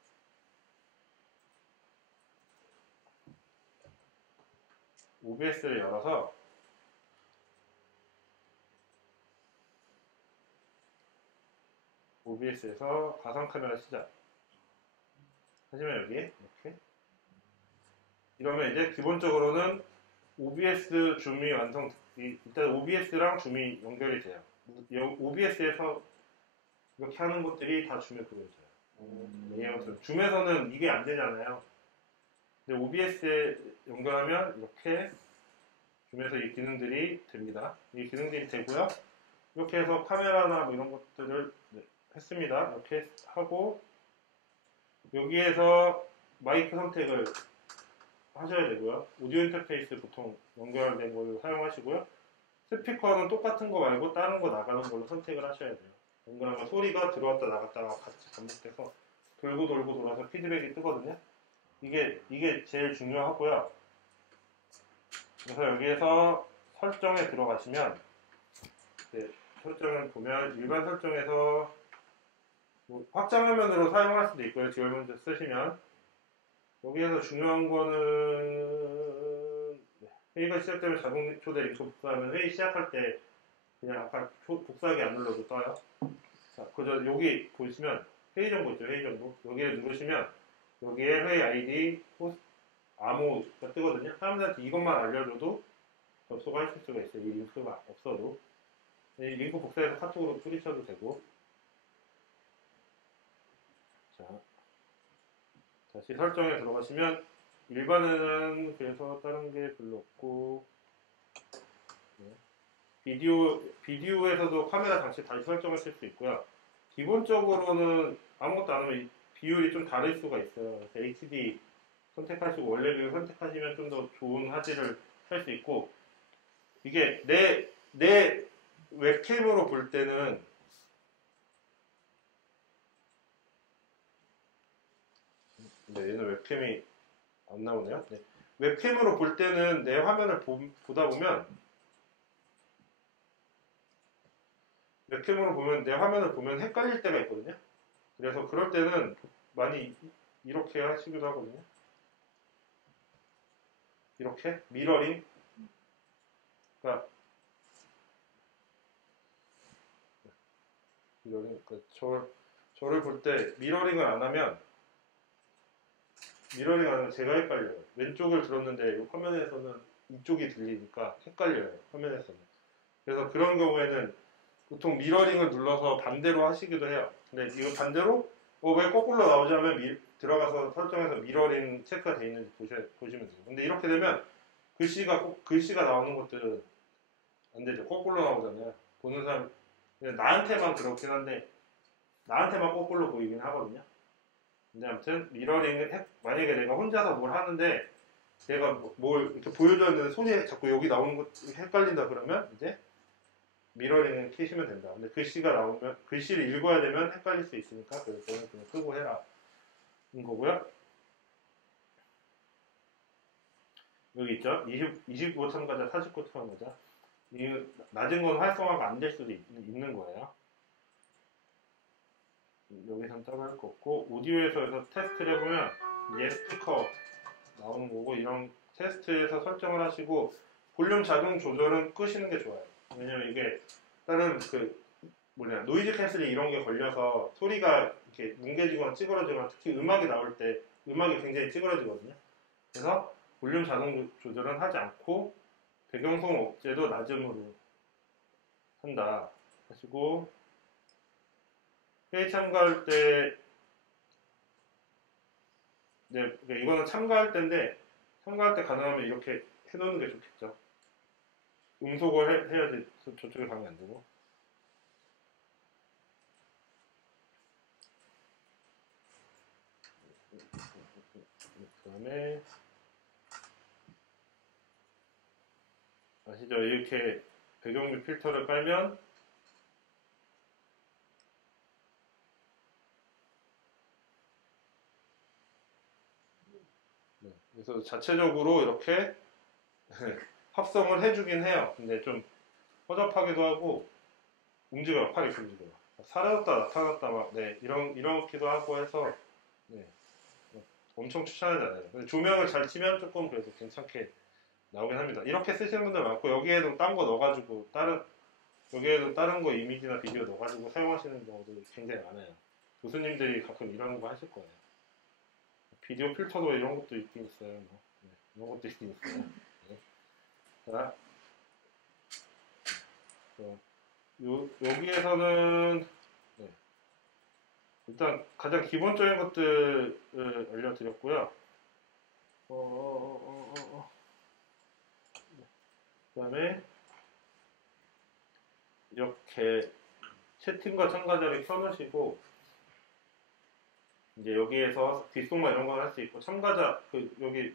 OBS를 열어서 OBS에서 가상 카메라 시작 하시면 여기 이렇게 이러면 이제 기본적으로는 OBS 줌이 일단 OBS랑 줌이 연결이 돼요. OBS에서 이렇게 하는 것들이 다 줌에 보여져요. 줌에서는 이게 안 되잖아요. 근데 OBS에 연결하면 이렇게 줌에서 이 기능들이 됩니다. 이 기능들이 되고요. 이렇게 해서 카메라나 뭐 이런 것들을 했습니다. 이렇게 하고 여기에서 마이크 선택을 하셔야 되고요. 오디오 인터페이스 보통 연결된 걸로 사용하시고요. 스피커는 똑같은 거 말고 다른 거 나가는 걸로 선택을 하셔야 돼요. 연결하면 소리가 들어왔다 나갔다가 같이 반복돼서 돌고 돌아서 피드백이 뜨거든요. 이게 제일 중요하고요. 그래서 여기에서 설정에 들어가시면 설정을 보면 일반 설정에서 뭐 확장화면으로 사용할 수도 있고요. 듀얼 몬니터 쓰시면 여기에서 중요한 거는 회의가 시작되면 자동 초대 링크 복사하면 회의 시작할 때 그냥 아까 복사하기 안 눌러도 떠요. 자, 그저 여기 보시면 회의 정보 있죠. 회의 정보 여기에 누르시면 여기에 회의 아이디 암호가 뜨거든요. 사람들한테 이것만 알려줘도 접속하실 수가 있어요. 이 링크가 없어도 이 링크 복사해서 카톡으로 뿌리셔도 되고. 자, 다시 설정에 들어가시면 일반에는 그래서 다른 게 별로 없고 비디오에서도 카메라 장치 다시 설정하실 수 있고요. 기본적으로는 아무것도 안 하면 비율이 좀 다를 수가 있어요. 그래서 HD 선택하시고 원래 비율 선택하시면 좀 더 좋은 화질을 할 수 있고 이게 내 웹캠으로 볼 때는 얘는 웹캠이 안 나오네요. 네. 웹캠으로 볼 때는 내 화면을 보다 보면 웹캠으로 보면 내 화면을 보면 헷갈릴 때가 있거든요. 그래서 그럴 때는 많이 이렇게 하시기도 하거든요. 이렇게 미러링. 그러니까 저를 볼 때 미러링을 안 하면 제가 헷갈려요. 왼쪽을 들었는데 화면에서는 이쪽이 들리니까 헷갈려요. 화면에서는. 그래서 그런 경우에는 보통 미러링을 눌러서 반대로 하시기도 해요. 근데 이거 반대로 왜 거꾸로 나오지 하면 들어가서 설정해서 미러링 체크가 되어 있는지 보시면 돼요. 근데 이렇게 되면 글씨가 나오는 것들은 안 되죠. 거꾸로 나오잖아요. 보는 사람 나한테만 그렇긴 한데 나한테만 거꾸로 보이긴 하거든요. 근데 아무튼 미러링은 만약에 내가 혼자서 뭘 하는데 내가 뭘 이렇게 보여줬는데 손이 자꾸 여기 나오는 것 헷갈린다 그러면 이제 미러링을 켜시면 된다. 근데 글씨가 나오면 글씨를 읽어야 되면 헷갈릴 수 있으니까 그래서 저는 그냥 끄고 해라 인 거고요. 여기 있죠. 25 참가자, 49 참가자. 이 낮은 건 활성화가 안 될 수도 있는 거예요. 여기선 따라할 거 없고 오디오에서 테스트를 해보면 얘 스피커 나오는 거고 이런 테스트에서 설정을 하시고 볼륨 자동 조절은 끄시는 게 좋아요. 왜냐면 이게 다른 노이즈 캔슬링 이런 게 걸려서 소리가 이렇게 뭉개지거나 찌그러지거나 특히 음악이 나올 때 음악이 굉장히 찌그러지거든요. 그래서 볼륨 자동 조절은 하지 않고 배경소음 억제도 낮음으로 한다 하시고 회의 참가할 때 그러니까 이거는 참가할 때인데 참가할 때 가능하면 이렇게 해놓는 게 좋겠죠. 음소거를 해야지 저쪽에 가면 안 되고. 그 다음에 아시죠? 이렇게 배경뷰 필터를 깔면 네, 그래서 자체적으로 이렇게 합성을 해주긴 해요. 근데 좀 허접하기도 하고 움직여요. 팔이 움직여요. 사라졌다 나타났다 막 네, 이렇기도 하고 해서 네, 엄청 추천하잖아요. 근데 조명을 잘 치면 조금 그래도 괜찮게 나오긴 합니다. 이렇게 쓰시는 분들 많고 여기에도 딴 거 넣어가지고 여기에도 다른 거 이미지나 비디오 넣어가지고 사용하시는 경우도 굉장히 많아요. 교수님들이 가끔 이런 거 하실 거예요. 비디오 필터도 이런 것도 있긴 있어요. 뭐. 네, 이런 것도 있긴 있어요. 네. 자, 여기에서는 네, 일단 가장 기본적인 것들을 알려드렸고요. 그 다음에 이렇게 채팅과 참가자를 켜놓으시고 이제 여기에서 귓속말 이런 걸 할 수 있고 참가자 여기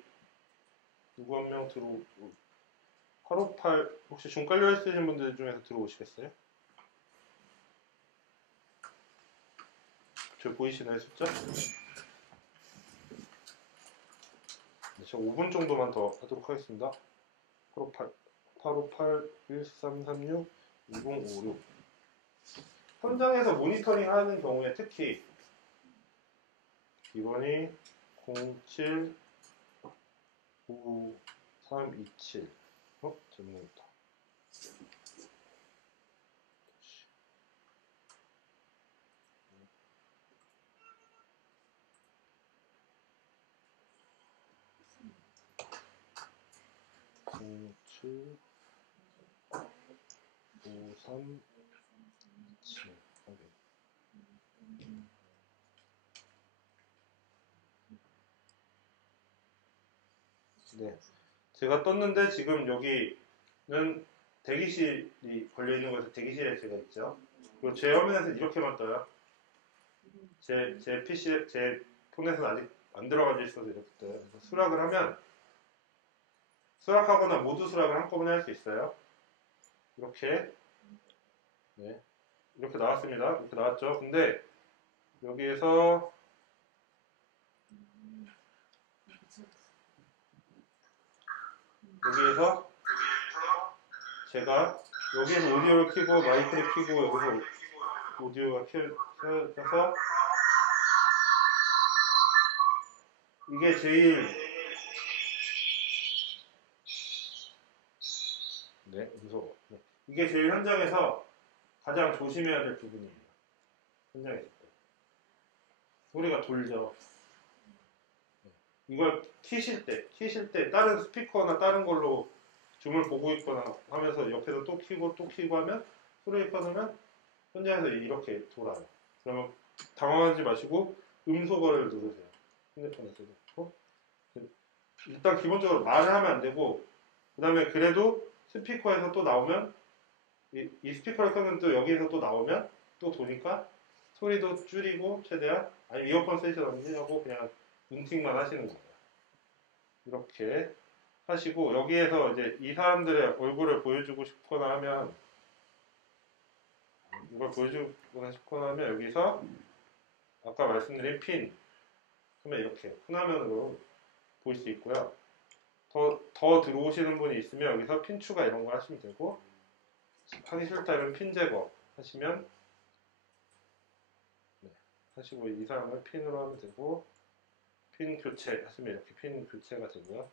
누구 한 명 들어오고 858 혹시 중깔려 쓰시는 분들 중에서 들어오시겠어요? 저 보이시나요 숫자? 네, 제가 5분 정도만 더 하도록 하겠습니다. 858 1336 2056 현장에서 모니터링 하는 경우에 특히 이번이 07 5327 잘못했다. 07 5327 네, 제가 떴는데 지금 여기는 대기실이 걸려있는 곳에서 대기실에 제가 있죠. 그리고 제 화면에서 이렇게만 떠요. 제 PC, 제 폰에서는 아직 안 들어가져 있어서 이렇게 떠요. 그래서 수락을 하면 수락하거나 모두 수락을 한꺼번에 할 수 있어요. 이렇게 네, 이렇게 나왔습니다. 이렇게 나왔죠. 근데 여기에서 제가 여기에서 오디오를 켜고 마이크를 켜고 여기서 오디오가 켜져서 이게 제일 무서워. 네. 이게 제일 현장에서 가장 조심해야 될 부분입니다. 현장에서 소리가 돌죠. 네. 이걸 키실 때 다른 스피커나 다른 걸로 줌을 보고 있거나 하면서 옆에서 또 키고 하면 소리가 커지면 현장에서 이렇게 돌아요. 그러면 당황하지 마시고 음소거를 누르세요. 핸드폰에서도. 일단 기본적으로 말을 하면 안 되고 그 다음에 그래도 스피커에서 또 나오면 이 스피커를 끄면 또 여기에서 또 나오면 또 도니까 소리도 줄이고 최대한 아니 이어폰 쓰시던지 하고 그냥 눈팅만 하시는 거예요. 이렇게 하시고 여기에서 이제 이 사람들의 얼굴을 보여주고 싶거나 하면 이걸 보여주거나 싶거나 하면 여기서 아까 말씀드린 핀 그러면 이렇게 큰 화면으로 볼 수 있고요. 더 들어오시는 분이 있으면 여기서 핀 추가 이런 거 하시면 되고 하기 싫다면 핀 제거 하시면 하시고 이 사람을 핀으로 하면 되고 핀 교체 하시면 이렇게 핀 교체가 되고요.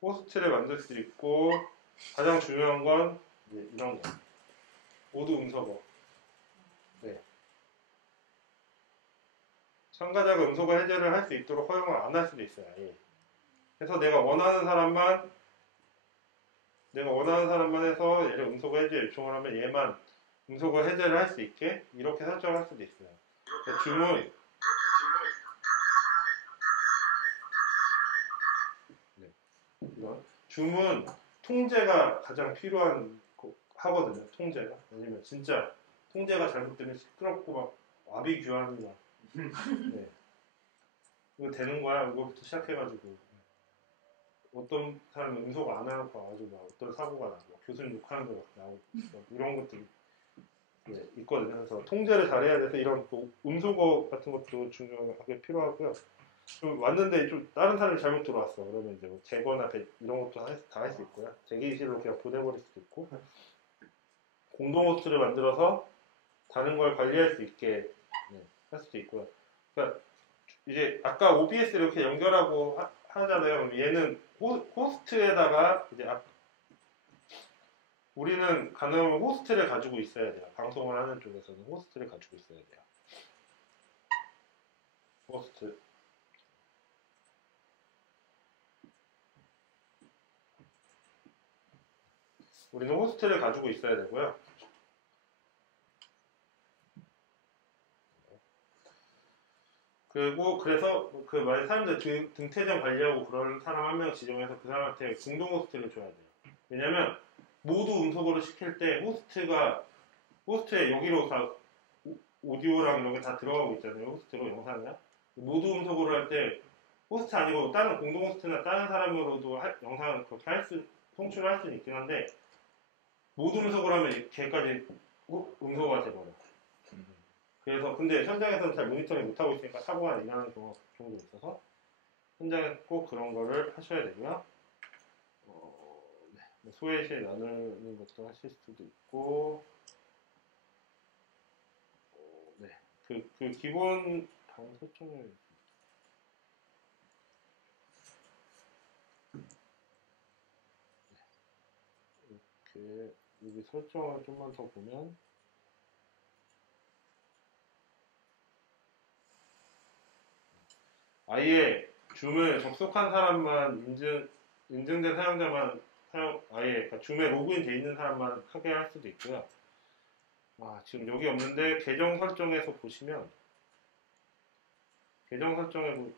호스트를 만들 수 있고 가장 중요한 건 이런 거 모두 음소거. 네. 참가자가 음소거 해제를 할 수 있도록 허용을 안 할 수도 있어요. 아예. 그래서 내가 원하는 사람만 해서 얘를 음소거 해제 요청을 하면 얘만 음소거 해제를 할 수 있게 이렇게 설정을 할 수도 있어요. 그러니까 줌은 통제가 가장 필요한 하거든요. 통제가. 왜냐면 진짜 통제가 잘못되면 시끄럽고 막 와비귀환이나 네. 이거 되는 거야. 이거부터 시작해가지고 어떤 사람은 음소거 안 해놓고 와가지고 막 어떤 사고가 나고 교수님 욕하는 거 나오고 이런 것들이 네, 있거든요. 그래서 통제를 잘해야 돼서 이런 음소거 같은 것도 중요하게 필요하고요. 좀 왔는데 좀 다른 사람이 잘못 들어왔어. 그러면 이제 뭐 제거나 이런 것도 다 할 수 있고요. 대기실로 그냥 보내버릴 수도 있고 공동 호스트를 만들어서 다른 걸 관리할 수 있게 네, 할 수도 있고요. 그러니까 이제 아까 OBS 이렇게 연결하고 하잖아요. 그럼 얘는 호스트에다가 이제 우리는 가능하면 호스트를 가지고 있어야 돼요. 방송을 하는 쪽에서는 호스트를 가지고 있어야 돼요. 호스트. 우리는 호스트를 가지고 있어야 되고요. 그리고 그래서 그 만약 사람들 등태정 관리하고 그런 사람 한 명 지정해서 그 사람한테 공동 호스트를 줘야 돼요. 왜냐면 모두 음소거를 시킬 때 호스트에 여기로 다 오디오랑 이런 게 다 들어가고 있잖아요. 호스트로 영상이야. 모두 음소거를 할 때 호스트 아니고 다른 공동 호스트나 다른 사람으로도 영상을 그렇게 송출할 수는 있긴 한데 모두 음소거를 하면 걔까지 음소거가 돼버려. 그래서 근데 현장에서는 잘 모니터링 못하고 있으니까 사고가 일어나는 경우가 종종 있어서 현장에서 꼭 그런 거를 하셔야 되고요. 네. 소외실 나누는 것도 하실 수도 있고 네. 그 기본 방 설정을 이렇게 여기 설정을 좀만 더 보면 아예 줌을 접속한 사람만 인증된 사용자만 아예 그러니까 줌에 로그인 돼 있는 사람만 하게 할 수도 있고요. 지금 여기 없는데 계정 설정에서 보시면 계정 설정에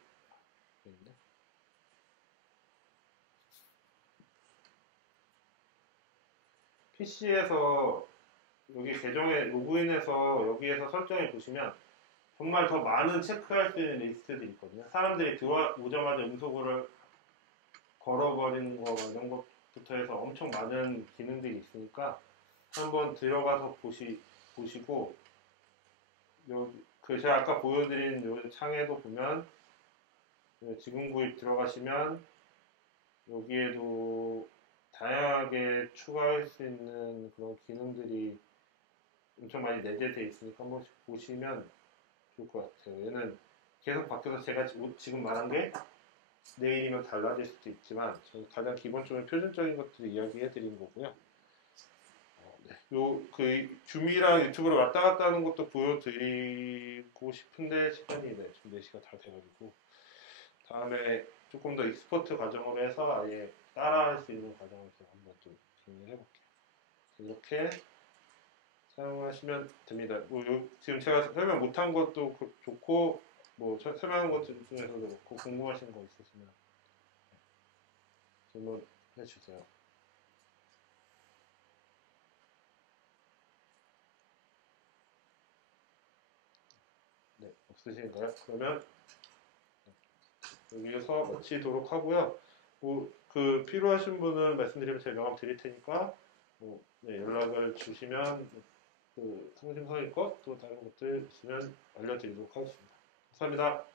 PC에서 여기 계정에 로그인해서 여기에서 설정해 보시면 정말 더 많은 체크할 수 있는 리스트들이 있거든요. 사람들이 들어오자마자 음소거를 걸어버리는 거 이런 것부터 해서 엄청 많은 기능들이 있으니까 한번 들어가서 보시고 제가 아까 보여드린 요 창에도 보면 지금 구입 들어가시면 여기에도 다양하게 추가할 수 있는 그런 기능들이 엄청 많이 내재되어 있으니까 한 번씩 보시면 좋을 것 같아요. 얘는 계속 바뀌어서 제가 지금 말한 게 내일이면 달라질 수도 있지만 저는 가장 기본적인 표준적인 것들을 이야기해 드린 거고요. 네. 줌이랑 유튜브를 왔다 갔다 하는 것도 보여드리고 싶은데 시간이 지금 4시가 다 돼가지고 다음에 조금 더 익스포트 과정으로 해서 아예 따라할 수 있는 과정을 제가 한번 또 진행해 볼게요. 이렇게 사용하시면 됩니다. 지금 제가 설명 못한 것도 좋고 설명한 것 중에서도 그렇고 궁금하신 거 있으시면 질문해 주세요. 네, 없으신가요? 그러면 여기에서 마치도록 하고요. 필요하신 분은 말씀드리면 제가 명함 드릴 테니까 네, 연락을 주시면 성심성의껏 또 다른 것들 있으면 알려드리도록 하겠습니다. 감사합니다.